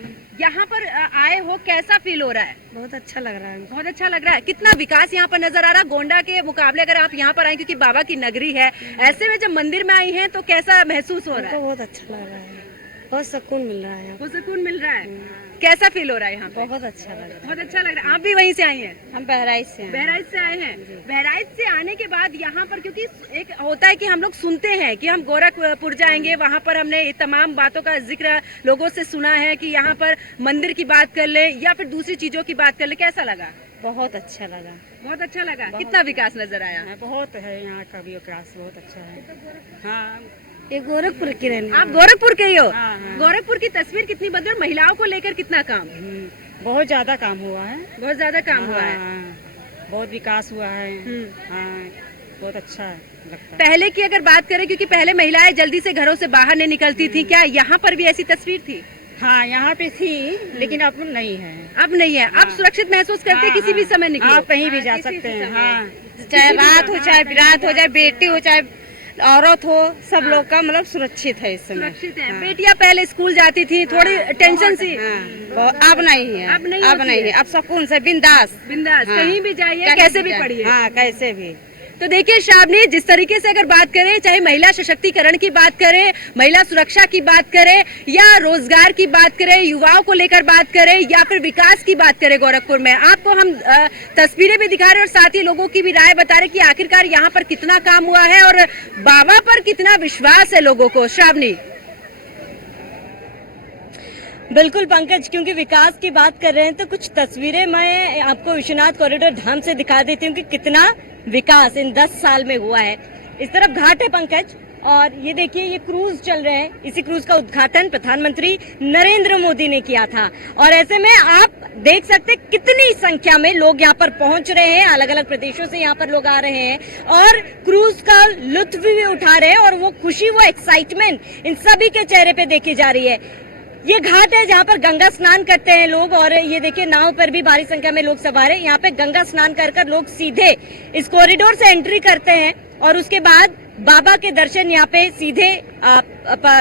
यहाँ पर आए हो, कैसा फील हो रहा है? बहुत अच्छा लग रहा है। बहुत अच्छा लग रहा है। कितना विकास यहाँ पर नजर आ रहा है गोंडा के मुकाबले अगर आप यहाँ पर आए, क्योंकि बाबा की नगरी है, ऐसे में जब मंदिर में आई हैं तो कैसा महसूस हो रहा है? बहुत अच्छा लग रहा है, बहुत सुकून मिल रहा है। वो सुकून मिल रहा है। कैसा फील हो रहा है यहाँ पे? बहुत अच्छा लग रहा है। बहुत अच्छा लग रहा है। आप भी वहीं से आई हैं? हम बहराइच से हैं। बहराइच से आए हैं। बहराइच से आने के बाद यहाँ पर, क्योंकि एक होता है कि हम लोग सुनते हैं कि हम गोरखपुर जाएंगे, वहाँ पर हमने ये तमाम बातों का जिक्र लोगों से सुना है कि यहाँ पर मंदिर की बात कर ले या फिर दूसरी चीजों की बात कर ले। कैसा लगा? बहुत अच्छा लगा। बहुत अच्छा लगा। कितना विकास नजर आया? बहुत है यहाँ का भी विकास, बहुत अच्छा है। हाँ, ये गोरखपुर की रहने। आप गोरखपुर के ही हो? हाँ। गोरखपुर की तस्वीर कितनी बदली और महिलाओं को लेकर कितना काम? बहुत ज्यादा काम हुआ है। बहुत ज्यादा काम हुआ है। बहुत विकास हुआ है। हाँ, बहुत अच्छा लगता है। पहले की अगर बात करें, क्योंकि पहले महिलाएं जल्दी से घरों से बाहर नहीं निकलती थी, क्या यहाँ पर भी ऐसी तस्वीर थी? हाँ, यहाँ पे थी, लेकिन अब नहीं है। अब नहीं है। अब सुरक्षित महसूस करते हैं, किसी भी समय निकलो, आप कहीं भी जा किसी सकते भी हैं। समय। हाँ, चाहे रात हो, चाहे बिरात हो, चाहे बेटी हो, चाहे औरत हो, सब लोग का मतलब सुरक्षित है इस समय। सुरक्षित है। बेटियां पहले स्कूल जाती थी, थोड़ी टेंशन सी। अब नहीं है। अब नहीं अब होती नहीं है। है। अब सुकून से बिंदास बिंदास हाँ। कहीं भी जाइए, कैसे भी पढ़िए। हाँ, कैसे भी। तो देखिए श्रावणी, जिस तरीके से अगर बात करें, चाहे महिला सशक्तिकरण की बात करें, महिला सुरक्षा की बात करें, या रोजगार की बात करें, युवाओं को लेकर बात करें, या फिर विकास की बात करें गोरखपुर में, आपको हम तस्वीरें भी दिखा रहे हैं और साथ ही लोगों की भी राय बता रहे कि आखिरकार यहाँ पर कितना काम हुआ है और बाबा पर कितना विश्वास है लोगों को। श्रावणी, बिल्कुल पंकज, क्योंकि विकास की बात कर रहे हैं तो कुछ तस्वीरें मैं आपको विश्वनाथ कॉरिडोर धाम से दिखा देती हूँ कि कितना विकास इन 10 साल में हुआ है। इस तरफ घाट है पंकज, और ये देखिए ये क्रूज चल रहे हैं। इसी क्रूज का उद्घाटन प्रधानमंत्री नरेंद्र मोदी ने किया था, और ऐसे में आप देख सकते कितनी संख्या में लोग यहाँ पर पहुंच रहे हैं। अलग अलग प्रदेशों से यहाँ पर लोग आ रहे हैं और क्रूज का लुत्फ भी उठा रहे हैं, और वो खुशी, वो एक्साइटमेंट इन सभी के चेहरे पे देखी जा रही है। ये घाट है जहाँ पर गंगा स्नान करते हैं लोग, और ये देखिए नाव पर भी भारी संख्या में लोग सवार हैं। यहाँ पे गंगा स्नान कर लोग सीधे इस कॉरिडोर से एंट्री करते हैं, और उसके बाद बाबा के दर्शन यहाँ पे सीधे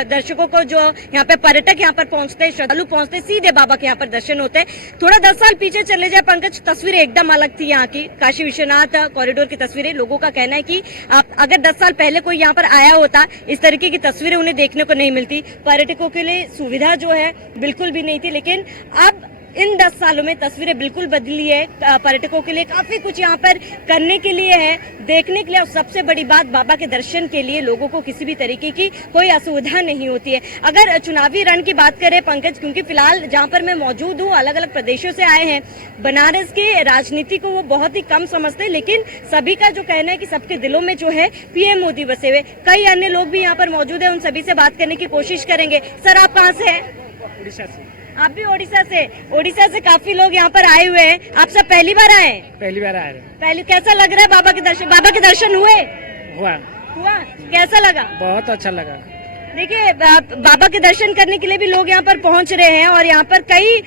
दर्शकों को, जो यहाँ पे पर्यटक यहाँ पर पहुंचते हैं, श्रद्धालु पहुंचते हैं, सीधे बाबा के यहाँ पर दर्शन होते हैं। थोड़ा 10 साल पीछे चले जाए पंकज, तस्वीरें एकदम अलग थी यहाँ की। काशी विश्वनाथ कॉरिडोर की तस्वीरें, लोगों का कहना है कि आप अगर 10 साल पहले कोई यहाँ पर आया होता, इस तरीके की तस्वीरें उन्हें देखने को नहीं मिलती। पर्यटकों के लिए सुविधा जो है बिल्कुल भी नहीं थी, लेकिन अब इन 10 सालों में तस्वीरें बिल्कुल बदली है। पर्यटकों के लिए काफी कुछ यहाँ पर करने के लिए है, देखने के लिए, और सबसे बड़ी बात बाबा के दर्शन के लिए लोगों को किसी भी तरीके की कोई असुविधा नहीं होती है। अगर चुनावी रण की बात करें पंकज, क्योंकि फिलहाल जहाँ पर मैं मौजूद हूँ अलग अलग प्रदेशों से आए हैं, बनारस के राजनीति को वो बहुत ही कम समझते हैं, लेकिन सभी का जो कहना है कि सबके दिलों में जो है पीएम मोदी बसे हुए। कई अन्य लोग भी यहाँ पर मौजूद है, उन सभी से बात करने की कोशिश करेंगे। सर, आप कहाँ से हैं? उड़ीसा से। आप भी ओडिशा से? ओडिशा से काफी लोग यहाँ पर आए हुए हैं। आप सब पहली बार आए? पहली बार आए। पहले कैसा लग रहा है बाबा के दर्शन? बाबा के दर्शन हुए? हुआ। कैसा लगा? बहुत अच्छा लगा। देखिए बाबा के दर्शन करने के लिए भी लोग यहाँ पर पहुंच रहे हैं, और यहाँ पर कई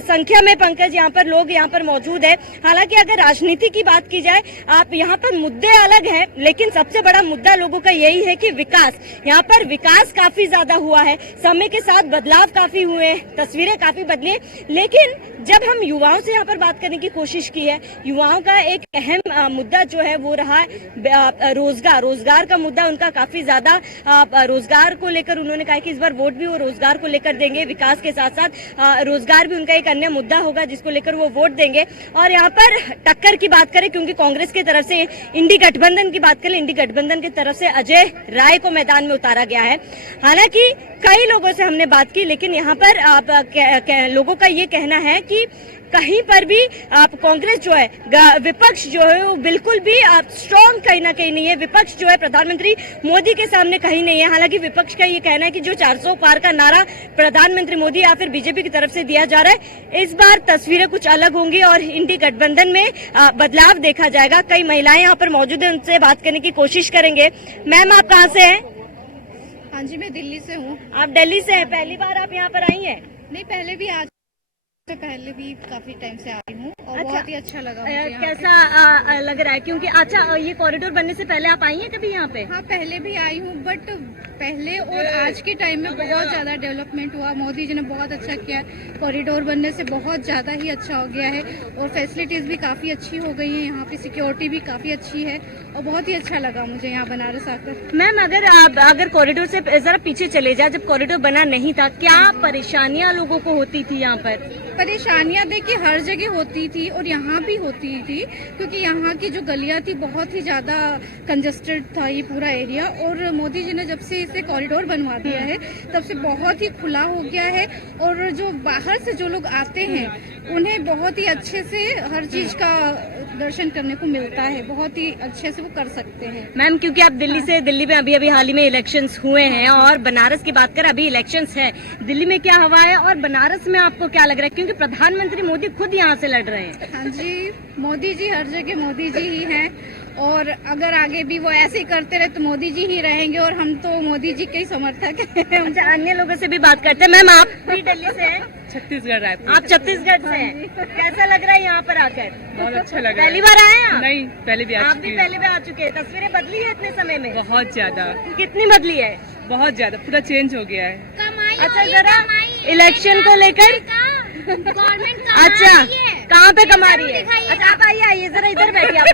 संख्या में पंकज यहाँ पर लोग यहाँ पर मौजूद है। हालांकि अगर राजनीति की बात की जाए, आप यहाँ पर मुद्दे अलग हैं, लेकिन सबसे बड़ा मुद्दा लोगों का यही है कि विकास, यहाँ पर विकास काफी ज्यादा हुआ है, समय के साथ बदलाव काफी हुए हैं, तस्वीरें काफी बदली है। लेकिन जब हम युवाओं से यहाँ पर बात करने की कोशिश की है, युवाओं का एक अहम मुद्दा जो है वो रहा है रोजगार का मुद्दा उनका काफी ज्यादा। रोजगार को लेकर उन्होंने कहा कि इस बार वोट भी वो रोजगार को लेकर देंगे, विकास के साथ साथ रोजगार भी उनका एक अन्य मुद्दा होगा जिसको लेकर वो वोट देंगे। और यहाँ पर टक्कर की बात करें, क्योंकि कांग्रेस की तरफ से इंडी गठबंधन की बात करें, इंडी गठबंधन की तरफ से अजय राय को मैदान में उतारा गया है। हालांकि कई लोगों से हमने बात की, लेकिन यहाँ पर लोगों का ये कहना है कि कहीं पर भी आप कांग्रेस जो है, विपक्ष जो है वो बिल्कुल भी आप स्ट्रॉन्ग कहीं ना कहीं नहीं है। विपक्ष जो है प्रधानमंत्री मोदी के सामने कहीं नहीं है। हालांकि विपक्ष पक्ष का ये कहना है कि जो 400 पार का नारा प्रधानमंत्री मोदी या फिर बीजेपी की तरफ से दिया जा रहा है, इस बार तस्वीरें कुछ अलग होंगी और इंडी गठबंधन में बदलाव देखा जाएगा। कई महिलाएं यहाँ पर मौजूद हैं, उनसे बात करने की कोशिश करेंगे। मैम, आप कहाँ से हैं? हाँ जी, मैं दिल्ली से हूँ। आप दिल्ली से हैं? पहली बार आप यहाँ पर आई हैं? नहीं, पहले भी आज से पहले भी काफी टाइम से आई हूँ और बहुत ही अच्छा लगा मुझे यहाँ पे। कैसा लग रहा है? क्योंकि अच्छा, ये कॉरिडोर बनने से पहले आप आई हैं कभी यहाँ पे? हाँ, पहले भी आई हूँ, बट पहले और आज के टाइम में बहुत ज़्यादा डेवलपमेंट हुआ। मोदी जी ने बहुत अच्छा किया है। कॉरिडोर बनने से बहुत ज़्यादा ही अच्छा हो गया है और फैसिलिटीज़ भी काफ़ी अच्छी हो गई हैं। यहाँ पे सिक्योरिटी भी काफ़ी अच्छी है और बहुत ही अच्छा लगा मुझे यहाँ बनारस आकर। मैम, अगर कॉरिडोर से जरा पीछे चले जाए, जब कॉरिडोर बना नहीं था, क्या परेशानियाँ लोगों को होती थी यहाँ पर? परेशानियां देखिए हर जगह होती थी और यहाँ भी होती थी, क्योंकि यहाँ की जो गलियाँ थी बहुत ही ज़्यादा कंजस्टेड था ये पूरा एरिया। और मोदी जी ने जब से इसे कॉरिडोर बनवा दिया है तब से बहुत ही खुला हो गया है और जो बाहर से जो लोग आते हैं उन्हें बहुत ही अच्छे से हर चीज़ का दर्शन करने को मिलता है, बहुत ही अच्छे से वो कर सकते हैं। मैम, क्योंकि आप दिल्ली में अभी हाल ही में इलेक्शंस हुए हैं और बनारस की बात करें, अभी इलेक्शंस है, दिल्ली में क्या हवा है और बनारस में आपको क्या लग रहा है? क्योंकि प्रधानमंत्री मोदी खुद यहाँ से लड़ रहे हैं। हाँ जी, मोदी जी हर जगह मोदी जी ही हैं और अगर आगे भी वो ऐसे ही करते रहे तो मोदी जी ही रहेंगे और हम तो मोदी जी के ही समर्थक हैं। अच्छा, अन्य लोगों से भी बात करते हैं। मैम, आप भी दिल्ली से हैं? छत्तीसगढ़ रायपुर। आप छत्तीसगढ़ से हैं? कैसा लग रहा है यहाँ पर आकर? बहुत अच्छा लग रहा है। पहली बार आए हैं आप? नहीं, पहले भी आप भी पहले भी आ चुके हैं। तस्वीरें बदली है इतने समय में? बहुत ज्यादा, कितनी बदली है? बहुत ज्यादा, पूरा चेंज हो गया है। अच्छा, जरा इलेक्शन को लेकर गवर्नमेंट अच्छा, कहाँ पे कमा रही है? अच्छा, आप आइए जरा इधर बैठिए, आप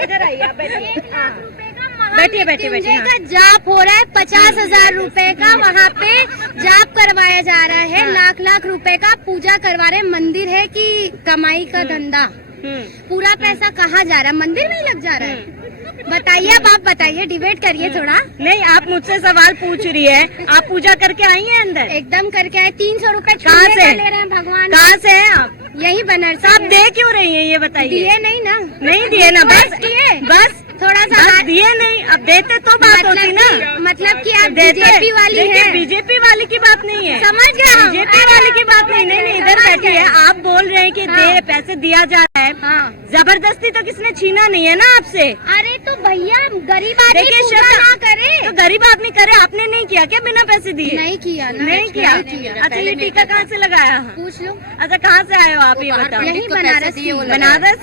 इधर आइए, आप बैठिए। बैठिए। हाँ। जाप हो रहा है 50,000 रुपए का, वहाँ पे जाप करवाया जा रहा है। लाख रुपए का पूजा करवा रहे हैं। मंदिर है कि कमाई का धंधा? पूरा पैसा कहाँ जा रहा है? मंदिर में ही लग जा रहा है। बताइए, अब आप बताइए, डिबेट करिए थोड़ा। नहीं, आप मुझसे सवाल पूछ रही है, आप पूजा करके आई हैं अंदर? एकदम करके आए। 300 रुपए कहाँ से ले रहे हैं भगवान? कहाँ से हैं आप? यही बनारस। आप दे क्यों रही हैं ये बताइए? दिए नहीं ना? नहीं दिए ना, बस थोड़ा सा दिए नहीं। अब देते तो बात होती ना। मतलब कि आप बीजेपी वाली हैं। बीजेपी वाली की बात नहीं है, समझ गए? बीजेपी वाली की बात नहीं, इधर बैठी है। आप बोल रहे हैं कि दे पैसे दिया जा रहा है। हाँ। जबरदस्ती तो किसने छीना नहीं है ना आपसे। अरे तो भैया, गरीब आदमी देखिए, पूजा ना करे तो गरीब आदमी करे। आपने नहीं किया क्या बिना पैसे दिए? नहीं किया ना। नहीं किया। अच्छा, ये टीका कहाँ से लगाया? पूछ लो। अच्छा, कहाँ से आए हो आप, ये बताओ? यही बनारस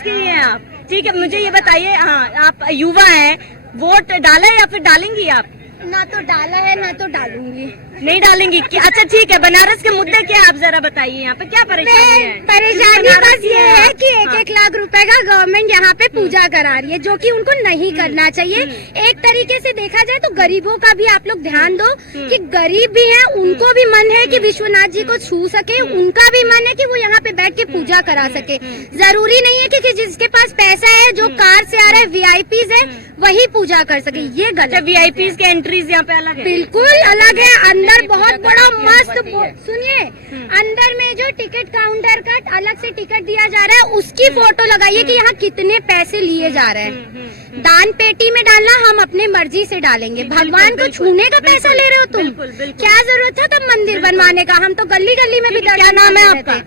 की है आप? ठीक है, मुझे ये बताइए, हाँ, आप युवा हैं, वोट डाला या फिर डालेंगी आप? ना तो डाला है ना तो डालूंगी। नहीं डालेंगी? अच्छा, ठीक है। बनारस के मुद्दे क्या आप जरा बताइए, यहाँ पे क्या परेशानी है? परेशानी बस ये है कि 1-1 लाख रुपए का गवर्नमेंट यहाँ पे पूजा करा रही है, जो कि उनको नहीं करना चाहिए। एक तरीके से देखा जाए तो गरीबों का भी आप लोग ध्यान दो कि गरीब भी हैं, उनको भी मन है कि विश्वनाथ जी को छू सके, उनका भी मन है कि वो यहाँ पे बैठ के पूजा करा सके। जरूरी नहीं है कि जिसके पास पैसा है, जो कार से आ रहा है, वीआईपीज है, वही पूजा कर सके। ये गलत। वीआईपीज के एंट्रीज यहाँ पे अलग है? बिल्कुल अलग है। अंदर बहुत बड़ा मस्त, सुनिए, अंदर में जो टिकट काउंटर का अलग से टिकट दिया जा रहा है, उसकी फोटो लगाइए कि यहाँ कितने पैसे लिए जा रहे हैं। दान पेटी में डालना हम अपने मर्जी से डालेंगे। भगवान को छूने का पैसा ले रहे हो तुम? क्या जरूरत है तब मंदिर बनवाने का? हम तो गली गली में भी। क्या नाम है आपका?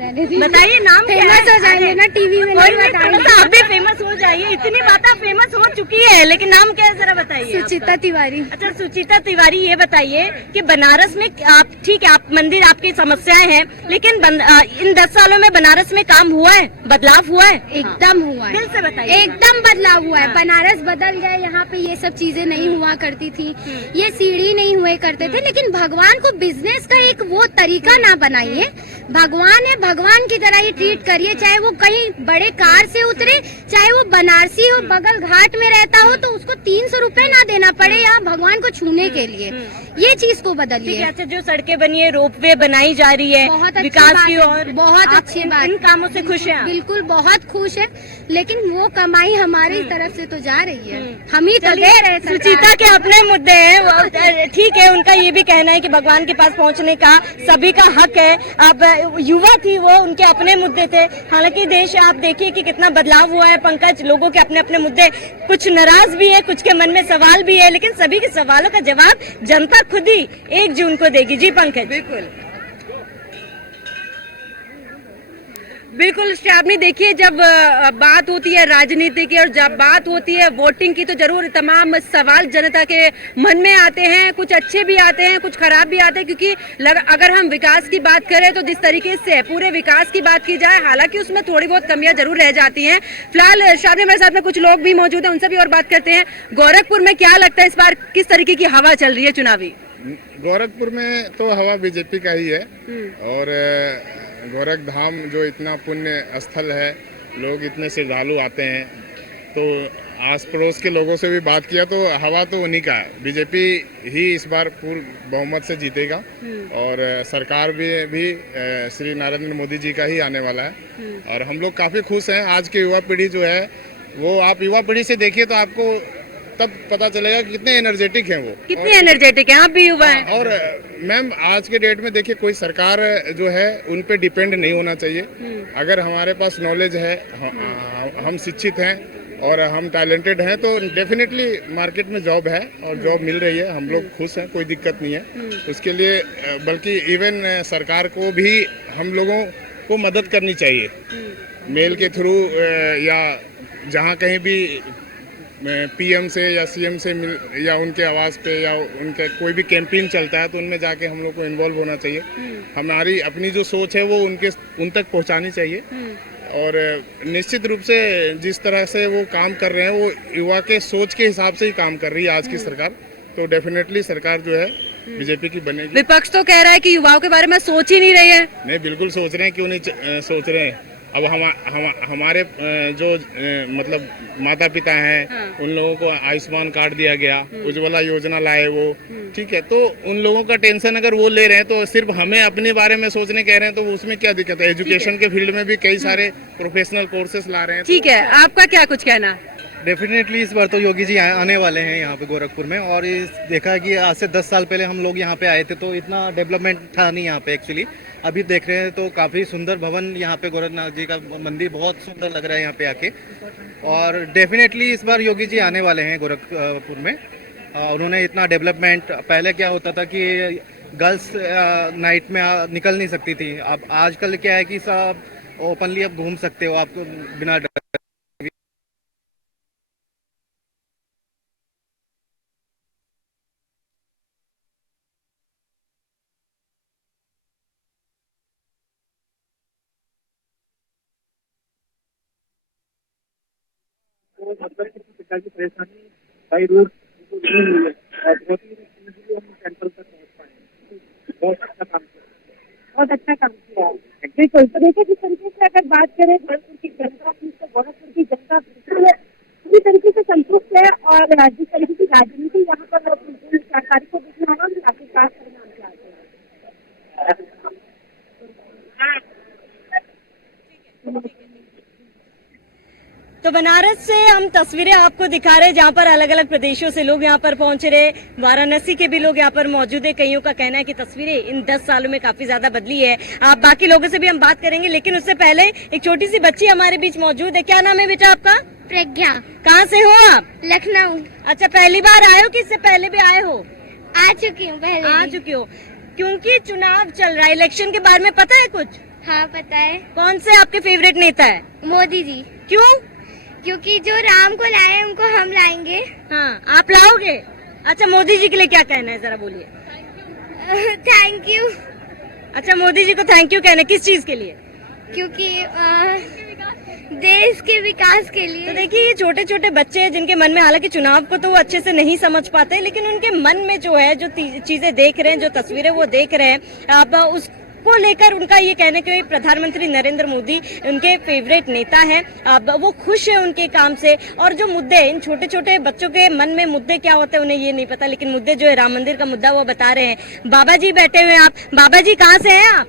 बताइए, नाम फेमस हो जाएंगे ना टीवी में। आप भी फेमस हो जाइए, इतनी बातें फेमस हो चुकी है, लेकिन नाम क्या है जरा बताइए? सुचिता तिवारी। अच्छा, सुचिता तिवारी, ये बताइए कि बनारस में आप, ठीक है, आप मंदिर, आपकी समस्याएं हैं, लेकिन इन 10 सालों में बनारस में काम हुआ है, बदलाव हुआ है? एकदम हुआ है। दिल से बताइए। एकदम बदलाव हुआ है। बनारस बदल गया। यहाँ पे ये सब चीजें नहीं हुआ करती थी, ये सीढ़ी नहीं हुए करते थे। लेकिन भगवान को बिजनेस का एक वो तरीका ना बनाइए। भगवान है, भगवान की तरह ही ट्रीट करिए। चाहे वो कहीं बड़े कार से उतरे, चाहे वो बनारसी हो, बगल घाट में रहता हो, तो उसको 300 रुपए ना देना पड़े यहाँ भगवान को छूने के लिए। ये चीज को बदलिए। अच्छा, जो सड़कें बनी है, रोपवे बनाई जा रही है, बहुत विकास की ओर, बहुत अच्छी बात। इन कामों से खुश हैं? बिल्कुल, बहुत खुश है। लेकिन वो कमाई हमारी तरफ से तो जा रही है, हम ही तो दे रहे हैं। सुचिता के अपने मुद्दे हैं, ठीक है, उनका ये भी कहना है कि भगवान के पास पहुंचने का सभी का हक है। अब युवा थी वो, उनके अपने मुद्दे थे। हालांकि देश, आप देखिए कि कितना बदलाव हुआ है पंकज, लोगों के अपने अपने मुद्दे, कुछ नाराज भी है, कुछ के मन में सवाल भी है, लेकिन सभी के सवालों का जवाब जनता खुद ही 1 जून को देगी। जी पंकज। बिल्कुल श्रावणी, देखिए जब बात होती है राजनीति की और जब बात होती है वोटिंग की तो जरूर तमाम सवाल जनता के मन में आते हैं, कुछ अच्छे भी आते हैं, कुछ खराब भी आते हैं, क्योंकि अगर हम विकास की बात करें तो जिस तरीके से पूरे विकास की बात की जाए, हालांकि उसमें थोड़ी बहुत कमियां जरूर रह जाती हैं। फिलहाल श्रावणी मेरे साथ में कुछ लोग भी मौजूद हैं, उनसे भी और बात करते हैं। गोरखपुर में क्या लगता है इस बार किस तरीके की हवा चल रही है चुनावी? गोरखपुर में तो हवा बीजेपी का ही है और गोरख धाम जो इतना पुण्य स्थल है, लोग इतने श्रद्धालु आते हैं, तो आस पड़ोस के लोगों से भी बात किया तो हवा तो उन्हीं का है। बीजेपी ही इस बार पूर्ण बहुमत से जीतेगा और सरकार भी श्री नरेंद्र मोदी जी का ही आने वाला है और हम लोग काफ़ी खुश हैं। आज की युवा पीढ़ी जो है वो, आप युवा पीढ़ी से देखिए तो आपको तब पता चलेगा कि कितने एनर्जेटिक हैं वो, कितने एनर्जेटिक हैं। आप भी युवा हैं। और मैम आज के डेट में देखिए कोई सरकार जो है उन पे डिपेंड नहीं होना चाहिए। अगर हमारे पास नॉलेज है, हम शिक्षित हैं और हम टैलेंटेड हैं तो डेफिनेटली मार्केट में जॉब है और जॉब मिल रही है। हम लोग खुश हैं, कोई दिक्कत नहीं है उसके लिए। बल्कि इवन सरकार को भी हम लोगों को मदद करनी चाहिए, मेल के थ्रू या जहाँ कहीं भी पीएम से या सीएम से मिल या उनके आवाज़ पे या उनका कोई भी कैंपेन चलता है तो उनमें जाके हम लोग को इन्वॉल्व होना चाहिए। हमारी अपनी जो सोच है वो उन तक पहुंचानी चाहिए और निश्चित रूप से जिस तरह से वो काम कर रहे हैं वो युवा के सोच के हिसाब से ही काम कर रही है आज की सरकार, तो डेफिनेटली सरकार जो है बीजेपी की बनेगी। विपक्ष तो कह रहा है कि युवाओं के बारे में सोच ही नहीं रही है। नहीं, बिल्कुल सोच रहे हैं, क्यों नहीं सोच रहे हैं। अब हमारे जो मतलब माता पिता हैं उन लोगों को आयुष्मान कार्ड दिया गया, उज्ज्वला योजना लाए वो, ठीक है, तो उन लोगों का टेंशन अगर वो ले रहे हैं तो सिर्फ हमें अपने बारे में सोचने कह रहे हैं तो उसमें क्या दिक्कत है। एजुकेशन के फील्ड में भी कई सारे प्रोफेशनल कोर्सेस ला रहे हैं। ठीक है, आपका क्या कुछ कहना? डेफिनेटली इस बार तो योगी जी आने वाले हैं यहाँ पे गोरखपुर में और देखा कि आज से 10 साल पहले हम लोग यहाँ पे आए थे तो इतना डेवलपमेंट था नहीं यहाँ पे एक्चुअली। अभी देख रहे हैं तो काफ़ी सुंदर भवन यहाँ पे गोरखनाथ जी का मंदिर बहुत सुंदर लग रहा है यहाँ पे आके। और डेफिनेटली इस बार योगी जी आने वाले हैं गोरखपुर में। उन्होंने इतना डेवलपमेंट, पहले क्या होता था कि गर्ल्स नाइट में निकल नहीं सकती थी, अब आजकल क्या है कि सब ओपनली अब घूम सकते हो आपको बिना डर। भाई रोड बहुत अच्छा काम किया है। बिल्कुल, तो देखिए जिस तरीके से अगर बात करें गोरखपुर की जनता की तो गोरखपुर की जनता पूरी तरीके से संतुष्ट है और जिस तरीके की राजनीति यहाँ पर सरकारी को देखना होगा कि काफी खास परिणाम चाहते हैं। तो बनारस से हम तस्वीरें आपको दिखा रहे हैं जहाँ पर अलग अलग प्रदेशों से लोग यहाँ पर पहुंच रहे। वाराणसी के भी लोग यहाँ पर मौजूद है। कईयों का कहना है कि तस्वीरें इन 10 सालों में काफी ज्यादा बदली है। आप बाकी लोगों से भी हम बात करेंगे, लेकिन उससे पहले एक छोटी सी बच्ची हमारे बीच मौजूद है। क्या नाम है बेटा आपका? प्रज्ञा। कहाँ से हो आप? लखनऊ। अच्छा, पहली बार आए हो कि इससे पहले भी आए हो? आ चुकी हूँ पहले। आ चुकी हो। क्योंकि चुनाव चल रहा है, इलेक्शन के बारे में पता है कुछ? हाँ पता है। कौन से आपके फेवरेट नेता है? मोदी जी। क्यों? क्योंकि जो राम को लाए हैं उनको हम लाएंगे। हाँ, आप लाओगे? अच्छा, मोदी जी के लिए क्या कहना है जरा बोलिए। Thank you. अच्छा, मोदी जी को थैंक यू कहना है, किस चीज के लिए? क्योंकि देश के विकास के लिए। तो देखिए ये छोटे छोटे बच्चे हैं जिनके मन में, हालांकि चुनाव को तो वो अच्छे से नहीं समझ पाते, लेकिन उनके मन में जो है, जो चीजें देख रहे हैं, जो तस्वीरें वो देख रहे हैं, अब उसको लेकर उनका ये कहना कि प्रधानमंत्री नरेंद्र मोदी उनके फेवरेट नेता हैं। अब वो खुश है उनके काम से। और जो मुद्दे, इन छोटे छोटे बच्चों के मन में मुद्दे क्या होते हैं उन्हें ये नहीं पता, लेकिन मुद्दे जो है राम मंदिर का मुद्दा वो बता रहे हैं। बाबा जी बैठे हुए हैं। आप बाबा जी कहाँ से हैं? आप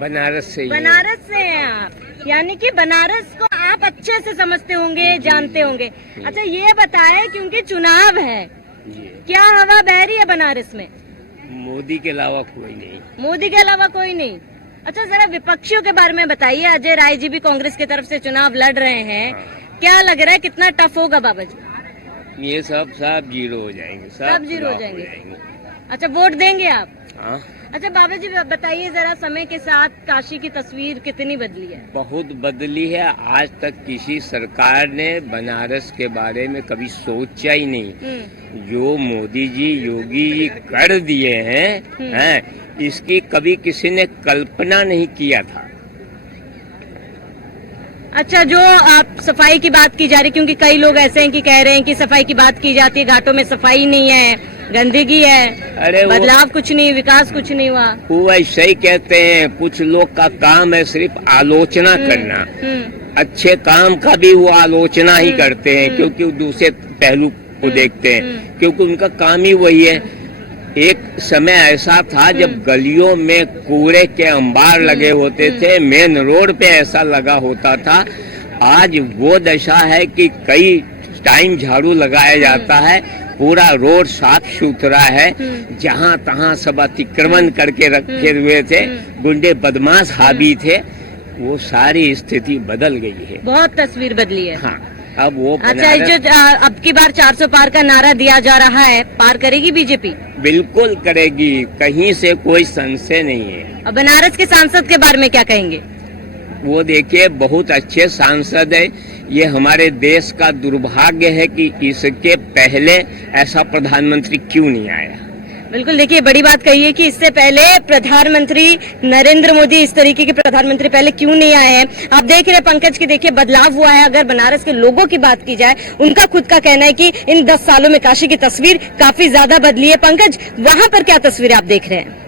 बनारस से। बनारस से हैं आप, यानी कि बनारस को आप अच्छे से समझते होंगे, जानते होंगे। अच्छा, ये बताएं क्योंकि चुनाव है, क्या हवा बह रही है बनारस में? मोदी के अलावा कोई नहीं। मोदी के अलावा कोई नहीं। अच्छा, जरा विपक्षियों के बारे में बताइए। अजय राय जी भी कांग्रेस की तरफ से चुनाव लड़ रहे हैं, क्या लग रहा है कितना टफ होगा बाबा जी? ये सब जीरो हो जाएंगे। सब जीरो हो जाएंगे। अच्छा, वोट देंगे आप? हाँ, अच्छा बाबा जी, बताइए जरा, समय के साथ काशी की तस्वीर कितनी बदली है? बहुत बदली है। आज तक किसी सरकार ने बनारस के बारे में कभी सोचा ही नहीं। जो मोदी जी, योगी जी कर दिए हैं, इसकी कभी किसी ने कल्पना नहीं किया था। अच्छा, जो आप सफाई की बात की जा रही, क्योंकि कई लोग ऐसे हैं कि कह रहे हैं कि सफाई की बात की जाती है, घाटों में सफाई नहीं है, गंदगी है, अरे बदलाव कुछ नहीं, विकास कुछ नहीं हुआ। वो ऐसे ही कहते हैं। कुछ लोग का काम है सिर्फ आलोचना करना। अच्छे काम का भी वो आलोचना ही करते हैं, क्योंकि वो दूसरे पहलू को देखते हैं, क्योंकि उनका काम ही वही है। एक समय ऐसा था जब गलियों में कूड़े के अंबार लगे होते थे, मेन रोड पे ऐसा लगा होता था। आज वो दशा है कि कई टाइम झाड़ू लगाया जाता है, पूरा रोड साफ सुथरा है। जहाँ तहाँ सब अतिक्रमण करके रखे हुए थे, गुंडे बदमाश हावी थे, वो सारी स्थिति बदल गई है। बहुत तस्वीर बदली है। हाँ, अब वो अच्छा, जो अब की बार 400 पार का नारा दिया जा रहा है, पार करेगी बीजेपी? बिल्कुल करेगी, कहीं से कोई संशय नहीं है। अब बनारस के सांसद के बारे में क्या कहेंगे? वो देखिए, बहुत अच्छे सांसद है। ये हमारे देश का दुर्भाग्य है कि इसके पहले ऐसा प्रधानमंत्री क्यों नहीं आया। बिल्कुल, देखिए बड़ी बात कही है कि इससे पहले प्रधानमंत्री नरेंद्र मोदी, इस तरीके के प्रधानमंत्री पहले क्यों नहीं आए हैं। आप देख रहे हैं पंकज की, देखिए बदलाव हुआ है। अगर बनारस के लोगों की बात की जाए, उनका खुद का कहना है कि इन 10 सालों में काशी की तस्वीर काफी ज्यादा बदली है। पंकज, वहां पर क्या तस्वीर आप देख रहे हैं?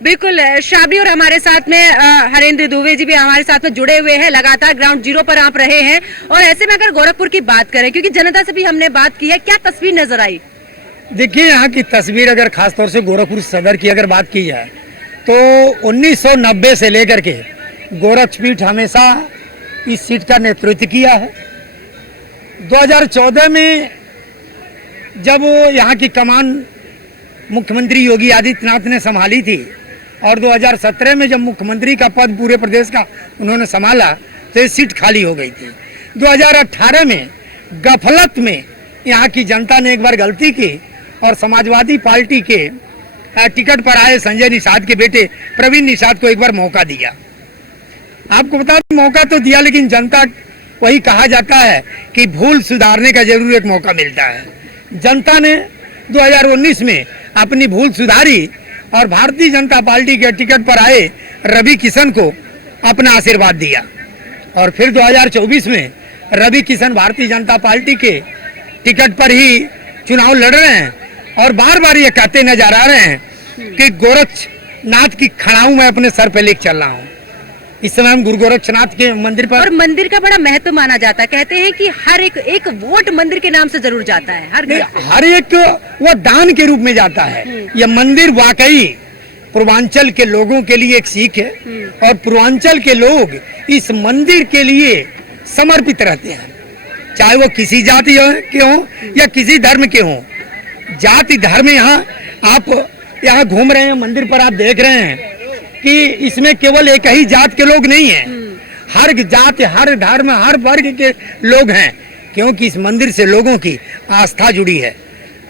बिल्कुल, शाबी और हमारे साथ में हरेंद्र दुबे जी भी हमारे साथ में जुड़े हुए हैं। लगातार ग्राउंड जीरो पर आप रहे हैं, और ऐसे में अगर गोरखपुर की बात करें, क्योंकि जनता से भी हमने बात की है, क्या तस्वीर नजर आई? देखिए, यहाँ की तस्वीर अगर खासतौर से गोरखपुर सदर की अगर बात की जाए तो 1990 से लेकर के गोरखपीठ हमेशा इस सीट का नेतृत्व किया है। 2014 में जब यहाँ की कमान मुख्यमंत्री योगी आदित्यनाथ ने संभाली थी, और 2017 में जब मुख्यमंत्री का पद पूरे प्रदेश का उन्होंने संभाला, तो ये सीट खाली हो गई थी। 2018 में गफलत में यहाँ की जनता ने एक बार गलती की और समाजवादी पार्टी के टिकट पर आए संजय निषाद के बेटे प्रवीण निषाद को एक बार मौका दिया। आपको बता दें, मौका तो दिया, लेकिन जनता, वही कहा जाता है कि भूल सुधारने का जरूर एक मौका मिलता है। जनता ने 2019 में अपनी भूल सुधारी और भारतीय जनता पार्टी के टिकट पर आए रवि किशन को अपना आशीर्वाद दिया, और फिर 2024 में रवि किशन भारतीय जनता पार्टी के टिकट पर ही चुनाव लड़ रहे हैं, और बार बार ये कहते नजर आ रहे हैं कि गोरक्षनाथ की खड़ाऊ मैं अपने सर पे लेकर चल रहा हूँ। इस समय हम गुरु गोरक्षनाथ के मंदिर पर, और मंदिर का बड़ा महत्व माना जाता है। कहते हैं कि हर एक वोट मंदिर के नाम से जरूर जाता है, हर एक वो दान के रूप में जाता है। यह मंदिर वाकई पूर्वांचल के लोगों के लिए एक सीख है, और पूर्वांचल के लोग इस मंदिर के लिए समर्पित रहते हैं, चाहे वो किसी जाति के हों या किसी धर्म के हों। जाति धर्म, यहाँ आप यहाँ घूम रहे हैं मंदिर पर, आप देख रहे हैं कि इसमें केवल एक ही जात के लोग नहीं हैं, हर जात, हर धर्म, हर वर्ग के लोग हैं, क्योंकि इस मंदिर से लोगों की आस्था जुड़ी है।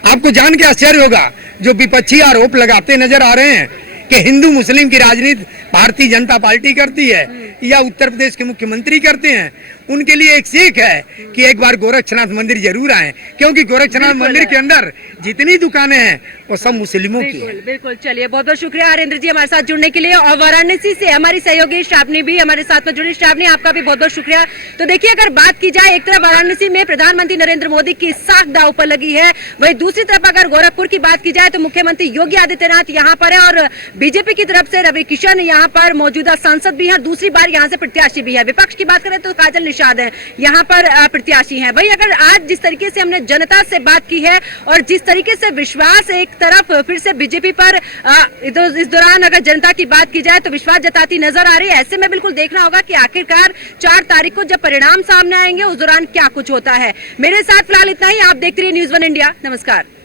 आपको जान के आश्चर्य होगा, जो विपक्षी आरोप लगाते नजर आ रहे हैं कि हिंदू मुस्लिम की राजनीति भारतीय जनता पार्टी करती है या उत्तर प्रदेश के मुख्यमंत्री करते हैं, उनके लिए एक सीख है कि एक बार गोरक्षनाथ मंदिर जरूर आए, क्योंकि गोरक्षनाथ मंदिर के अंदर जितनी दुकानें हैं वो सब मुस्लिमों की हैं। बिल्कुल, चलिए बहुत बहुत शुक्रिया हरेंद्र जी हमारे साथ जुड़ने के लिए। और वाराणसी से हमारी सहयोगी श्रावणी भी हमारे साथ में जुड़ी। श्रावणी, आपका भी बहुत बहुत शुक्रिया। तो देखिए, अगर बात की जाए, एक तरफ वाराणसी में प्रधानमंत्री नरेंद्र मोदी की साख दांव पर लगी है, वही दूसरी तरफ अगर गोरखपुर की बात की जाए तो मुख्यमंत्री योगी आदित्यनाथ यहाँ पर है, और बीजेपी की तरफ से रवि किशन यहाँ पर मौजूदा सांसद भी है, दूसरी बार यहाँ से प्रत्याशी भी है। विपक्ष की बात करें तो काजल निषाद है यहाँ पर प्रत्याशी हैं। वही अगर आज जिस तरीके से हमने जनता से बात की है, और जिस तरीके से विश्वास एक तरफ फिर से बीजेपी पर इस दौरान अगर जनता की बात की जाए तो विश्वास जताती नजर आ रही है। ऐसे में बिल्कुल देखना होगा कि आखिरकार 4 तारीख को जब परिणाम सामने आएंगे, उस दौरान क्या कुछ होता है। मेरे साथ फिलहाल इतना ही। आप देखते रहिए न्यूज़ 1 इंडिया। नमस्कार।